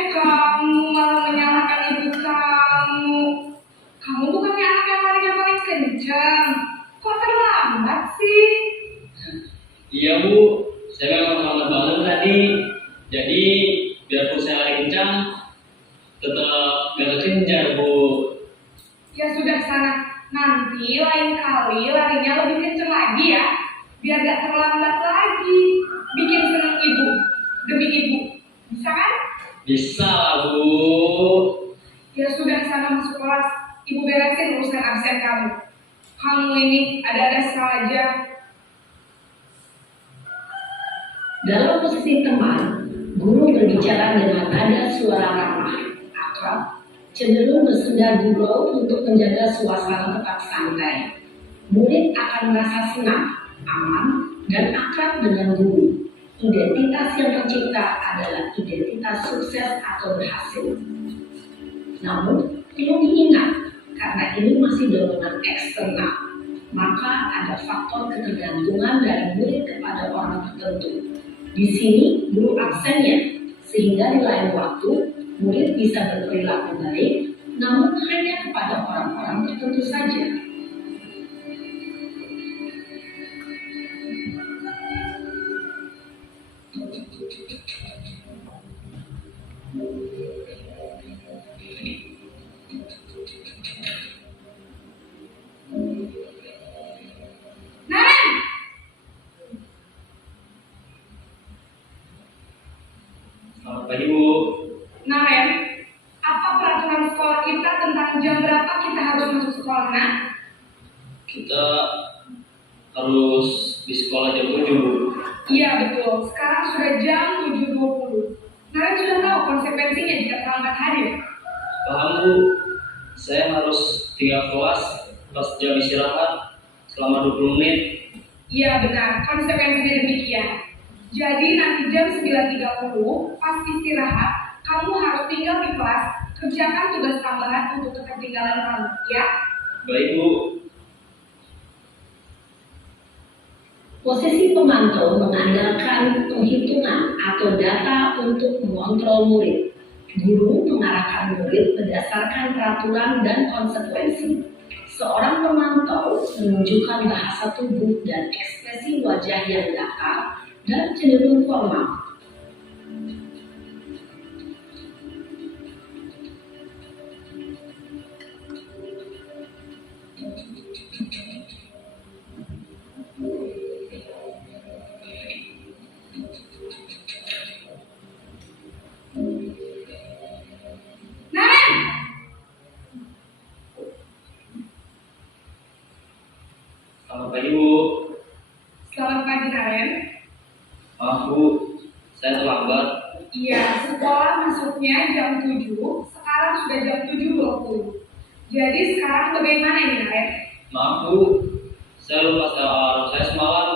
Kamu malah menyalahkan ibu kamu. Kamu bukannya anak yang larinya paling kencang. Kok terlambat sih? Iya Bu, saya memang lambat banget tadi. Jadi biarpun saya lari kencang, tetap gak kejar Bu. Ya sudah sana. Nanti lain kali larinya lebih kencang lagi ya. Biar gak terlambat lagi. Bikin seneng ibu. Demi ibu. Bisa kan? Bisa lah Bu. Ya sudah sana masuk kelas. Ibu beresin urusan absen kamu. Kamu ini ada-ada saja. Dalam posisi teman, guru berbicara dengan nada suara ramah, akrab, cenderung bersenda gurau untuk menjaga suasana tetap santai. Murid akan merasa senang, aman, dan akrab dengan guru. Identitas yang tercipta adalah identitas sukses atau berhasil. Namun, perlu diingat, karena ini masih dorongan eksternal, maka ada faktor ketergantungan dari murid kepada orang tertentu. Di sini, guru absennya, sehingga di lain waktu, murid bisa berperilaku baik, namun hanya kepada orang-orang tertentu saja. Naren! Selamat pagi Bu. Naren, apa peraturan sekolah kita tentang jam berapa kita harus masuk sekolah, Nak? Kita harus di sekolah jam 7 Bu. Iya betul, sekarang sudah jam 7.20. Naren sudah tahu konsekuensinya jika terlambat hadir. Paham Bu, saya harus tinggal kelas pas jam istirahat selama 20 menit. Iya benar, konsekuensinya demikian. Jadi nanti jam 9.30 pas istirahat, kamu harus tinggal di kelas, kerjakan tugas tambahan untuk ketertinggalan kamu, ya? Baik Bu. Posisi pemantau mengandalkan penghitungan atau data untuk mengontrol murid. Guru mengarahkan murid berdasarkan peraturan dan konsekuensi. Seorang pemantau menunjukkan bahasa tubuh dan ekspresi wajah yang datar dan cenderung formal. Naren! Selamat pagi Bu. Selamat pagi Naren. Maaf Bu, saya terlambat. Iya, sekolah masuknya jam 7, sekarang sudah jam 7.20. Jadi sekarang bagaimana ini Naren? Maaf Bu, saya lupa alarm saya semalam.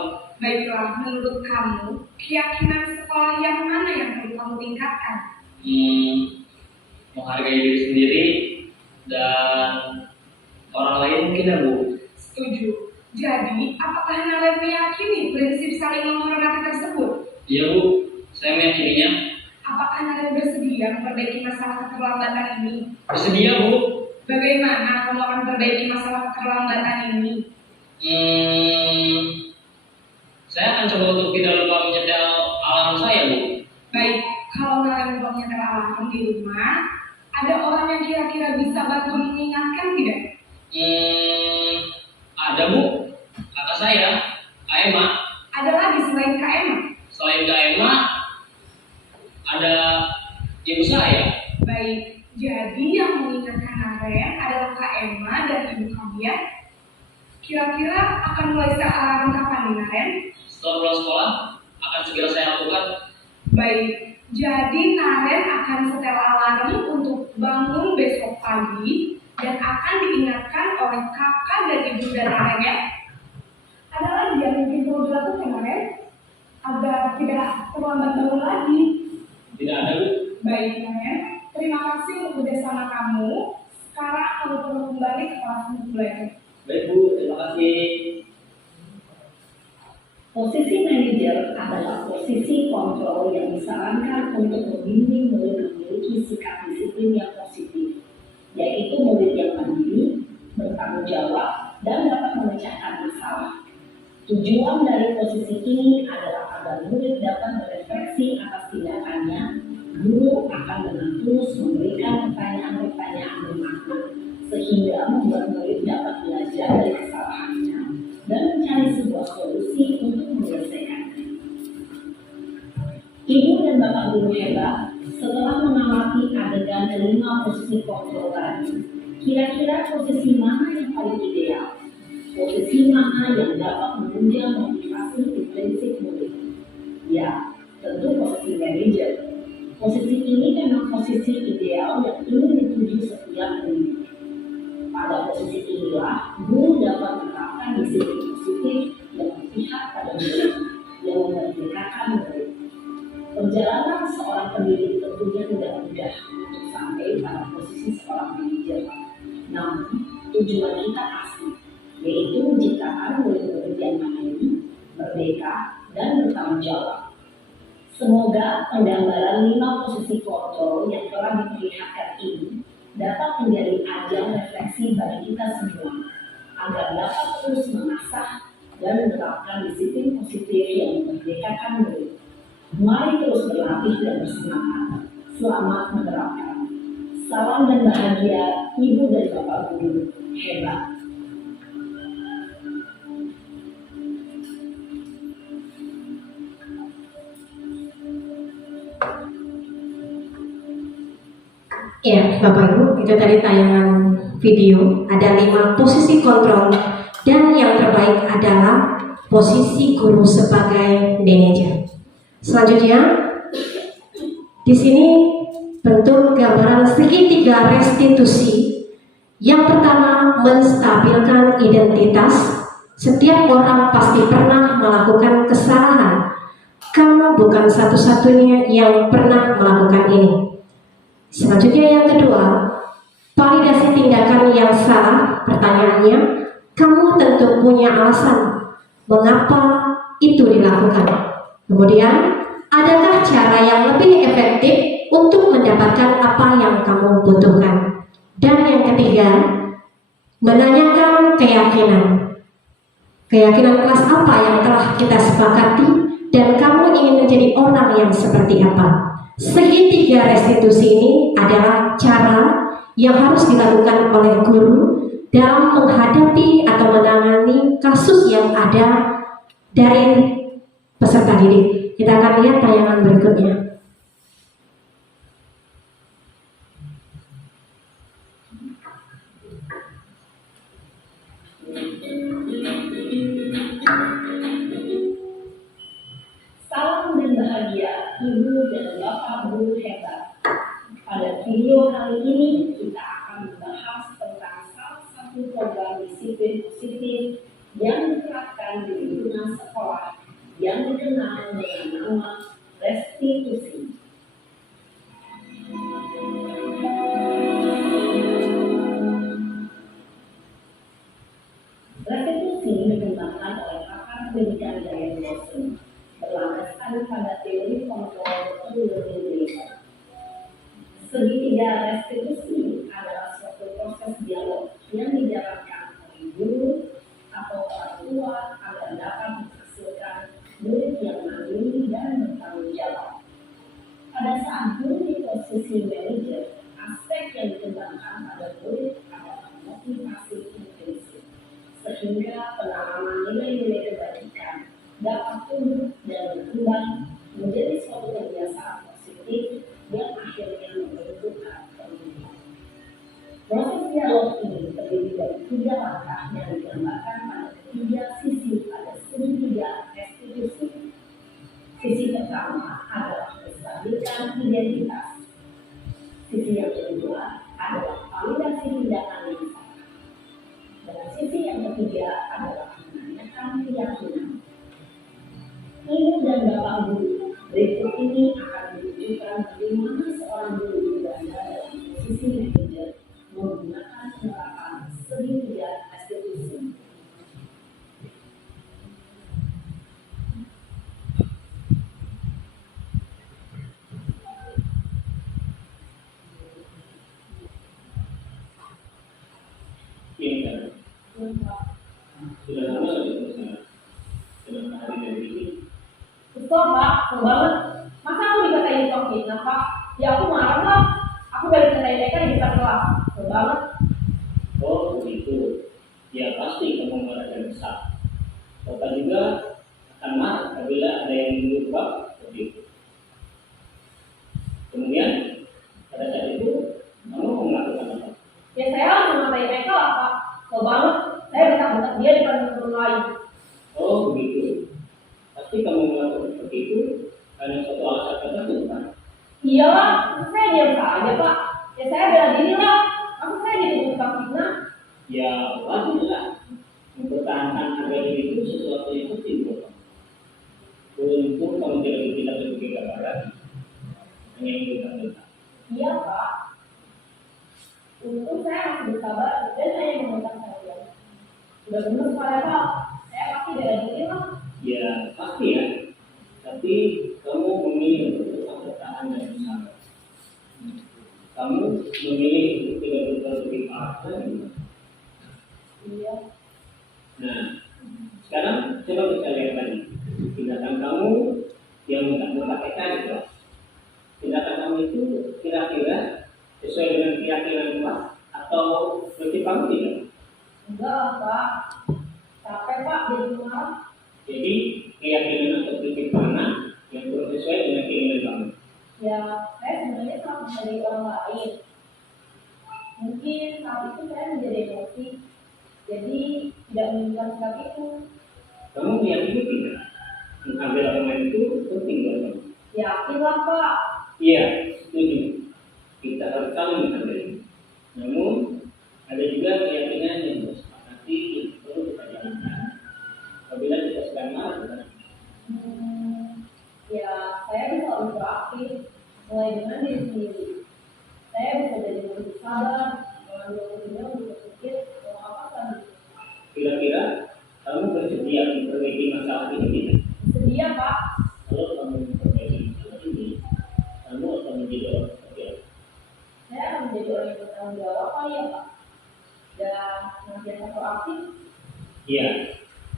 Baiklah, menurut kamu, keyakinan sekolah yang mana yang perlu kamu tingkatkan? Menghargai diri sendiri dan orang lain mungkin ya Bu. Setuju. Jadi, apakah Naren meyakini prinsip saling menghormati tersebut? Iya Bu, saya meyakininya. Apakah Naren bersedia memperbaiki masalah keterlambatan ini? Bersedia Bu. Bagaimana kamu akan memperbaiki masalah keterlambatan ini? Saya akan coba untuk tidak lupa menyetel alarm saya Bu. Baik, kalau Naren lupa menyetel alarm di rumah, ada orang yang kira-kira bisa bantu mengingatkan tidak? Ada Bu, kakak saya, Kak Emma. Ada lagi selain Kak Emma? Selain Kak Emma, ada ibu saya. Baik, jadi yang mengingatkan Naren adalah Kak Emma dan ibu kamu ya? Kira-kira akan mulai set alarm kapan nih Naren? Setelah pulang sekolah, akan segera saya lakukan. Baik, jadi Naren akan setel alarm untuk bangun besok pagi dan akan diingatkan oleh kakak dan ibu dan Naren ya. Ada lagi yang mungkin perlu dilakukan Naren agar tidak terlambat bangun lagi. Tidak ada Bu. Baik Naren, terima kasih untuk kerjasama kamu. Sekarang kamu perlu kembali ke kelas untuk belajar. Baik Bu, terima kasih. Posisi manajer adalah posisi kontrol yang disarankan untuk membimbing murid memiliki sikap disiplin yang positif, yaitu murid yang mandiri, bertanggung jawab, dan dapat memecahkan masalah. Tujuan dari posisi ini adalah agar murid dapat berefleksi atas tindakannya. Guru akan dengan tulus memberikan pertanyaan-pertanyaan bermakna, sehingga membuat murid dapat belajar dari kesalahannya dan mencari sebuah solusi untuk menyelesaikannya. Ibu dan Bapak guru hebat, setelah mengamati adegan 5 posisi kontrol tadi, kira-kira posisi mana yang paling ideal? Posisi mana yang dapat menunjang motivasi intrinsik murid? Ya, tentu posisi manajer. Posisi ini memang posisi ideal yang ingin dituju setiap murid. Pada posisi inilah, guru dapat menerapkan disiplin positif yang berpihak pada murid, yang memerdekakan murid. Perjalanan seorang pendidik tentunya tidak mudah untuk sampai pada posisi seorang manajer. Namun, tujuan kita pasti, yaitu menciptakan murid-murid yang mandiri, merdeka, dan bertanggung jawab. Semoga penggambaran 5 posisi kontrol yang telah diperlihatkan ini dapat menjadi ajang refleksi bagi kita semua, agar dapat terus mengasah dan menerapkan disiplin positif yang memerdekakan murid. Mari terus berlatih dan bersemangat. Selamat menerapkan. Salam dan bahagia, Ibu dan Bapak guru hebat. Ya, Bapak Ibu, itu tadi tayangan video. Ada 5 posisi kontrol dan yang terbaik adalah posisi guru sebagai manajer. Selanjutnya, di sini bentuk gambaran segitiga restitusi. Yang pertama, menstabilkan identitas. Setiap orang pasti pernah melakukan kesalahan. Kamu bukan satu-satunya yang pernah melakukan ini. Selanjutnya yang kedua, validasi tindakan yang salah. Pertanyaannya, kamu tentu punya alasan mengapa itu dilakukan. Kemudian, adakah cara yang lebih efektif untuk mendapatkan apa yang kamu butuhkan? Dan yang ketiga, menanyakan keyakinan. Keyakinan kelas apa yang telah kita sepakati dan kamu ingin menjadi orang yang seperti apa? Segitiga restitusi ini adalah cara yang harus dilakukan oleh guru dalam menghadapi atau menangani kasus yang ada dari peserta didik. Kita akan lihat tayangan berikutnya. Salam dan bahagia, Ibu dan Bapak guru hebat. Pada video kali ini, kita akan membahas tentang salah satu program disiplin positif yang diterapkan di lingkungan sekolah yang dikenal dengan nama restitusi. Restitusi dikembangkan oleh pakar pendidikan Gaya Wilson, berlandaskan pada teori kontrol learning. Segitiga restitusi adalah suatu proses dialog yang dijalankan oleh guru atau orang tua agar dapat menghasilkan murid yang mandiri dan bertanggung jawab. Pada saat guru di posisi manajer, aspek yang dikembangkan pada murid adalah motivasi intrinsik, sehingga penanaman nilai-nilai kebajikan dapat tumbuh dan berkembang menjadi suatu kebiasaan positif yang akhirnya membentuk karakter murid. Proses dialog ini terdiri dari 3 langkah yang digambarkan pada 3 sisi pada segitiga restitusi. Sisi pertama adalah menstabilkan identitas. Sisi yang kedua adalah validasi tindakan yang salah. Dan sisi yang ketiga adalah menanyakan keyakinan. Ibu dan Bapak guru kesel banget. Masa aku dikatain tukang fitnah, Pak? Ya aku marah lah. Aku balik katain mereka di depan kelas. Kesel banget. Oh begitu. Ya pasti kamu merasa besar. Bapak juga akan marah apabila ada yang berubah seperti itu. Kemudian pada saat itu kamu melakukan apa? Ya saya langsung ngatain mereka lah, Pak. Kesel banget. Saya bentak-bentak dia di depan teman lain. Oh begitu. Pasti kamu melakukan seperti itu karena suatu alasan tertentu kan? Iyalah, saya diam saja, Pak. Ya saya bela diri lah. Aku saya jadi tukang fitnah. Ya wajarlah. Mempertahankan harga diri itu sesuatu yang penting buat kamu. Beruntung kamu tidak berpindah sebagai gambar lagi. Hanya yang bertanggung. Iya, Pak. Untung saya masih bersabar dan hanya membentak saja. Sudah benar saya, Pak. Saya pasti bela diri lah. Ya pasti ya. Tapi kamu memilih untuk tetap bertahan dan bersabar. Kamu memilih untuk tidak berbuat lebih parah lagi. Iya. Nah, sekarang coba kita lihat lagi tindakan kamu yang minta PK di kelas. Tindakan kamu itu kira-kira sesuai dengan keyakinan kelas atau prinsip kamu tidak? Enggak lah, Pak. Capek, Pak, jadi marah. Jadi keyakinan atau prinsip mana yang kurang sesuai dengan keinginan kamu? Ya, saya sebenarnya sama dari orang lain. Mungkin saat itu saya menjadi emosi. Jadi tidak menunjukkan sikap itu. Kamu meyakini tidak? Mengambil orang lain itu penting buat kamu. Yakin lah, Pak. Iya, setuju. Kita harus saling menghargai. Namun ada juga keyakinan yang bersepakati yang perlu kita jalankan. Apabila kita sedang marah, kan? Ya, saya bisa lebih proaktif. Mulai dengan diri sendiri. Saya bisa jadi lebih sabar, mengambil keputusan untuk berpikir mau apa lagi. Kira-kira kamu bersedia memperbaiki masalah ini tidak? Sedia, Pak. Kalau kamu memperbaiki masalah ini, kamu akan menjadi orang seperti apa? Saya akan menjadi orang yang bertanggung jawab kali ya, Pak. Dan senantiasa proaktif. Iya,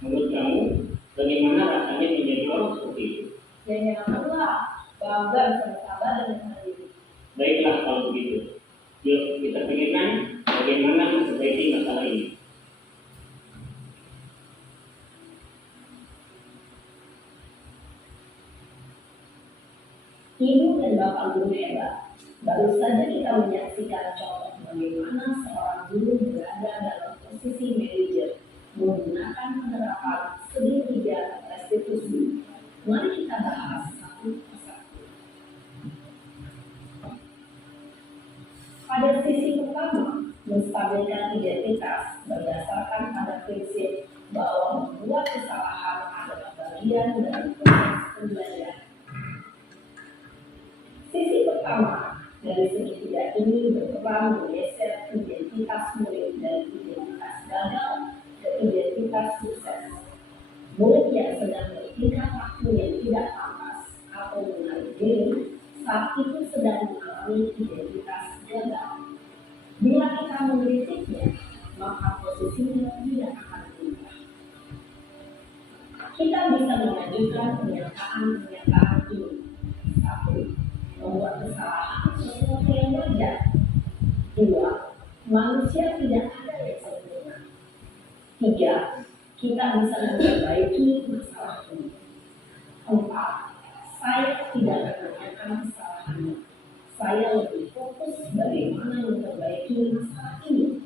menurut kamu bagaimana rasanya menjadi orang seperti itu? Ya nyamanlah, bangga bisa bersabar dan menahan diri. Baiklah kalau begitu. Yuk kita pikirkan bagaimana memperbaiki masalah ini. Ibu dan Bapak guru hebat. Baru saja kita menyaksikan contoh bagaimana seorang guru berada dalam posisi manajer menggunakan penerapan segitiga restitusi. Mari kita bahas satu persatu. Pada sisi pertama, menstabilkan identitas berdasarkan pada prinsip bahwa membuat kesalahan adalah bagian dari proses pembelajaran. Sisi pertama dari segitiga ini berperan menggeser identitas murid dari identitas gagal ke identitas sukses. Murid yang sedang bertingkah laku yang tidak pantas atau menarik diri saat itu sedang mengalami identitas gagal. Bila kita mengkritiknya, maka posisinya tidak akan berubah. Kita bisa mengajukan pernyataan-pernyataan ini. 1. Membuat kesalahan sesuatu yang wajar. 2. Manusia tidak ada yang sempurna. 3. Kita bisa memperbaiki masalah ini. 4. Saya tidak menanyakan kesalahannya. Saya lebih fokus bagaimana memperbaiki masalah ini.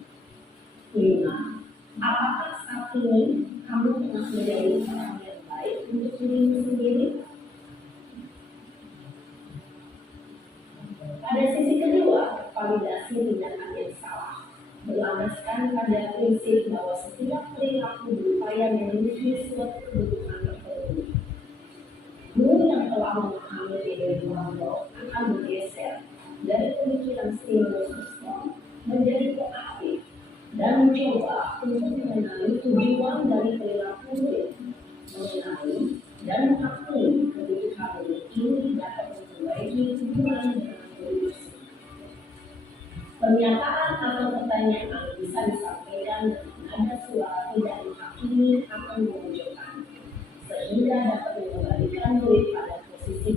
5. Apakah saat ini kamu telah menjadi orang yang baik untuk dirimu sendiri? Pada sisi kedua, validasi tindakan yang salah berlandaskan pada prinsip bahwa setiap perilaku berupaya memenuhi suatu kebutuhan tertentu. Guru yang telah memahami teori Monroe akan bergeser dari pemikiran stimulus respon menjadi proaktif dan mencoba untuk mengenali tujuan dari perilaku murid, mengenali dan mengakui kebutuhan murid ini dapat memperbaiki hubungan dengan murid. Pernyataan atau pertanyaan bisa disampaikan dengan nada suara tidak menghakimi atau memojokkan, sehingga dapat mengembalikan murid pada posisi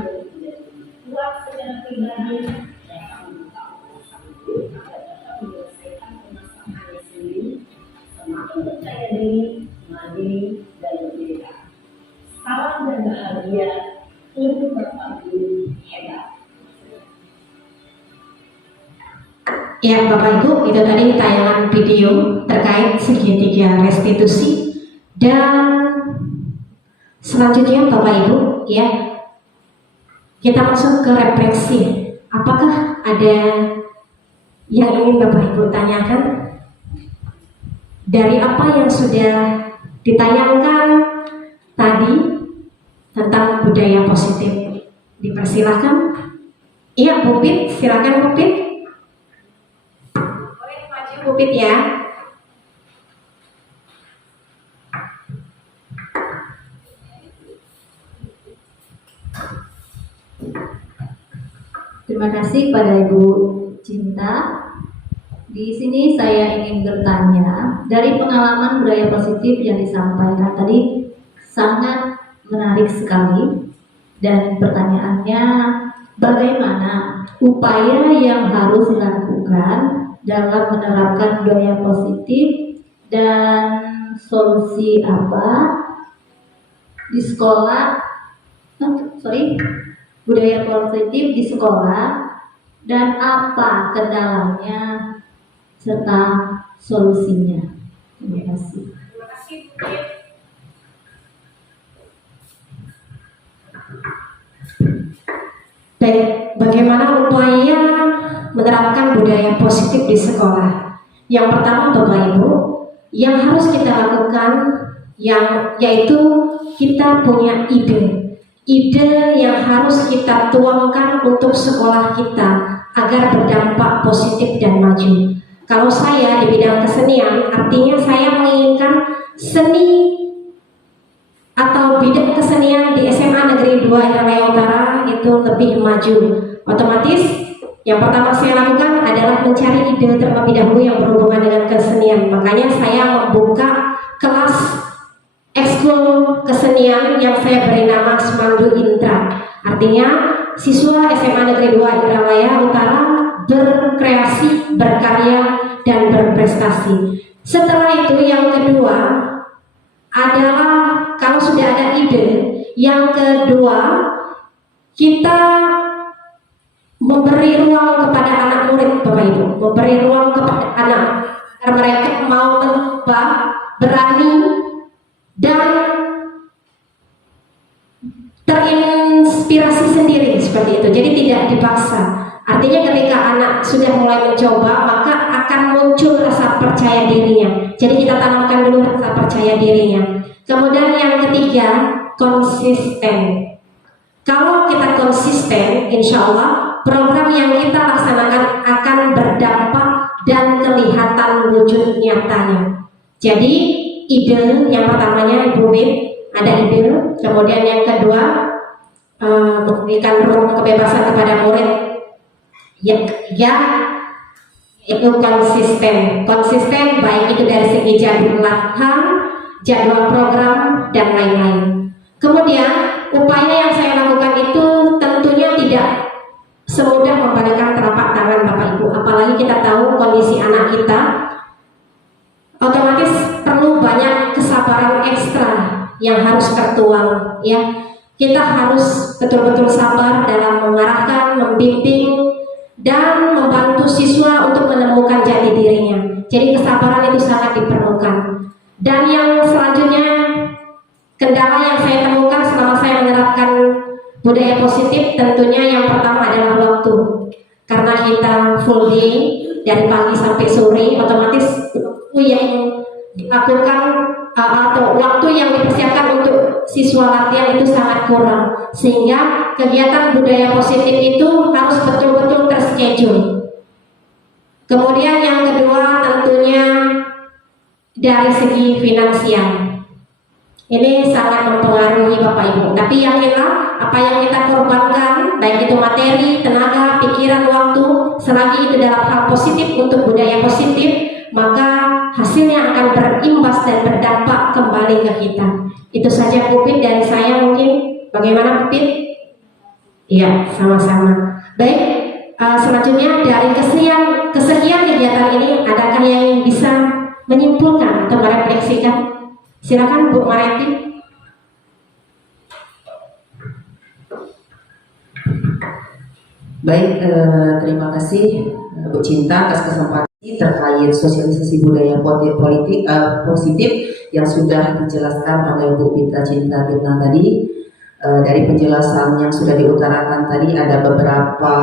boleh menjadi kuat secara pribadi dan kamu tahu sanggup agar dapat menyelesaikan permasalahannya sendiri, semakin percaya diri, mandiri, dan merdeka. Salam dan bahagia untuk Bapak Guru hebat. Ya Bapak Ibu, itu tadi tayangan video terkait segitiga restitusi. Dan selanjutnya Bapak Ibu, ya, kita masuk ke refleksi. Apakah ada yang ingin Bapak Ibu tanyakan dari apa yang sudah ditayangkan tadi tentang budaya positif? Dipersilahkan. Iya, Pupit, silakan Pupit. Boleh maju Pupit ya. Terima kasih pada Ibu Cinta. Di sini saya ingin bertanya, dari pengalaman budaya positif yang disampaikan tadi sangat menarik sekali, dan pertanyaannya, bagaimana upaya yang harus dilakukan dalam menerapkan budaya positif dan solusi apa di sekolah, budaya positif di sekolah, dan apa kendalanya serta solusinya. Terima kasih. Terima kasih Bukit. Baik, bagaimana upaya menerapkan budaya positif di sekolah? Yang pertama Bapak Ibu, yang harus kita lakukan yaitu kita punya ide yang harus kita tuangkan untuk sekolah kita agar berdampak positif dan maju. Kalau saya di bidang kesenian, artinya saya menginginkan seni atau bidang kesenian di SMA Negeri 2 Indralaya Utara itu lebih maju. Otomatis yang pertama saya lakukan adalah mencari ide terlebih dahulu yang berhubungan dengan kesenian. Makanya saya membuka kelas ekskul kesenian yang saya beri nama Semandu Intra. Artinya siswa SMA Negeri 2 Indralaya Utara berkreasi, berkarya, dan berprestasi. Setelah itu yang kedua adalah kalau sudah ada ide, yang kedua kita memberi ruang kepada anak murid Bapak Ibu, memberi ruang kepada anak agar mereka mau mencoba, berani, dan terinspirasi sendiri seperti itu. Jadi tidak dipaksa. Artinya ketika anak sudah mulai mencoba, maka akan muncul rasa percaya dirinya. Jadi kita tanamkan dulu rasa percaya dirinya. Kemudian yang ketiga, konsisten. Kalau kita konsisten, insya Allah program yang kita laksanakan akan berdampak dan kelihatan wujud nyatanya. Jadi ide yang pertamanya Ibu Win, ada ide. Kemudian yang kedua, memberikan ruang kebebasan kepada murid. Yang ketiga itu konsisten baik itu dari segi jadwal latihan, jadwal program, dan lain-lain. Kemudian upaya yang saya lakukan itu tentunya tidak semudah membalikkan telapak tangan Bapak Ibu. Apalagi kita tahu kondisi anak kita, otomatis perlu banyak kesabaran ekstra yang harus tertuang. Ya, kita harus betul-betul sabar dalam mengarahkan, membimbing, dan membantu siswa untuk menemukan jati dirinya. Jadi kesabaran itu sangat diperlukan. Dan yang selanjutnya, kendala yang saya temukan selama saya menerapkan budaya positif, tentunya yang pertama adalah waktu. Karena kita full day dari pagi sampai sore, otomatis waktu yang dilakukan atau waktu yang dipersiapkan untuk siswa latihan itu sangat kurang, sehingga kegiatan budaya positif itu harus betul-betul terschedule. Kemudian yang kedua tentunya dari segi finansial, ini sangat mempengaruhi Bapak Ibu. Tapi yakinlah apa yang kita korbankan, baik itu materi, tenaga, pikiran, waktu, selagi itu dalam hal positif untuk budaya positif, maka hasilnya akan berimbas dan berdampak kembali ke kita. Itu saja Pupit dari saya mungkin. Bagaimana Pupit? Iya, sama-sama. Baik, selanjutnya dari kesekian kegiatan ini, adakah yang bisa menyimpulkan atau merefleksikan? Silakan Bu Mareti. Baik, terima kasih Bu Cinta atas kesempatan terkait sosialisasi budaya politik positif yang sudah dijelaskan oleh Bu Pitra Cinta Firna tadi. Dari penjelasan yang sudah diutarakan tadi ada beberapa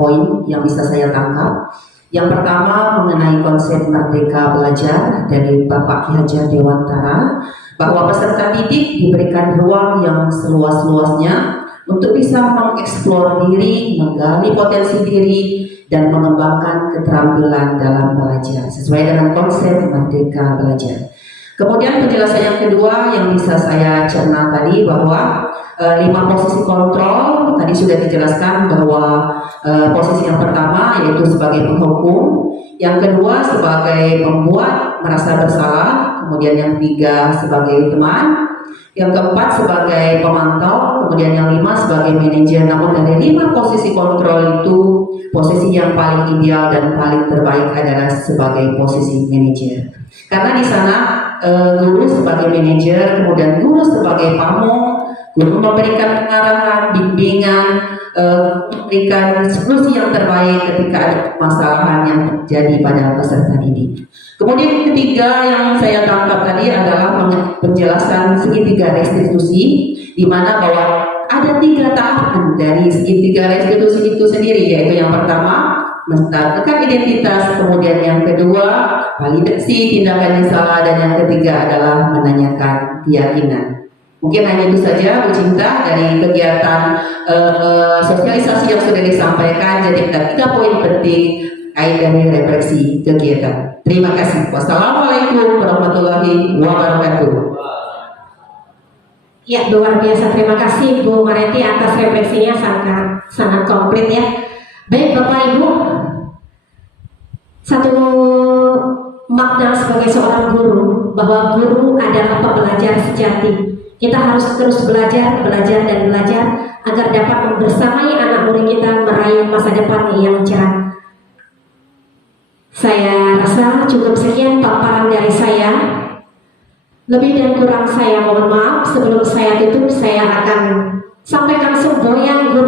poin yang bisa saya tangkap. Yang pertama mengenai konsep Merdeka Belajar dari Bapak Ki Hajar Dewantara, bahwa peserta didik diberikan ruang yang seluas-luasnya untuk bisa mengeksplor diri, menggali potensi diri, dan mengembangkan keterampilan dalam belajar sesuai dengan konsep Merdeka Belajar. Kemudian penjelasan yang kedua yang bisa saya cerna tadi bahwa 5 posisi kontrol tadi sudah dijelaskan bahwa posisi yang pertama yaitu sebagai penghukum, yang kedua sebagai pembuat merasa bersalah, kemudian yang ketiga sebagai teman, yang keempat sebagai pemantau, kemudian yang 5 sebagai manajer. Namun dari 5 posisi kontrol itu, posisi yang paling ideal dan paling terbaik adalah sebagai posisi manajer. Karena di sana guru sebagai manajer, kemudian guru sebagai pamong, guru memberikan pengarahan, bimbingan, memberikan solusi yang terbaik ketika ada permasalahan yang terjadi pada peserta didik. Kemudian yang ketiga yang saya tangkap tadi adalah penjelasan segitiga restitusi, di mana bahwa ada 3 tahapan dari segitiga restitusi itu sendiri, yaitu yang pertama menstabilkan identitas, kemudian yang kedua validasi tindakan yang salah, dan yang ketiga adalah menanyakan keyakinan. Mungkin hanya itu saja Bu Cinta dari kegiatan sosialisasi yang sudah disampaikan. Jadi ada 3 poin penting kait dari refleksi kegiatan. Terima kasih. Wassalamualaikum warahmatullahi wabarakatuh. Ya, luar biasa. Terima kasih Bu Mareti atas refleksinya sangat komplit ya. Baik Bapak Ibu, satu makna sebagai seorang guru, bahwa guru adalah pembelajar sejati. Kita harus terus belajar dan belajar agar dapat membersamai anak murid kita meraih masa depan yang cerah. Saya rasa cukup sekian paparan dari saya. Lebih dan kurang saya mohon maaf. Sebelum saya tutup, saya akan sampaikan semboyan guru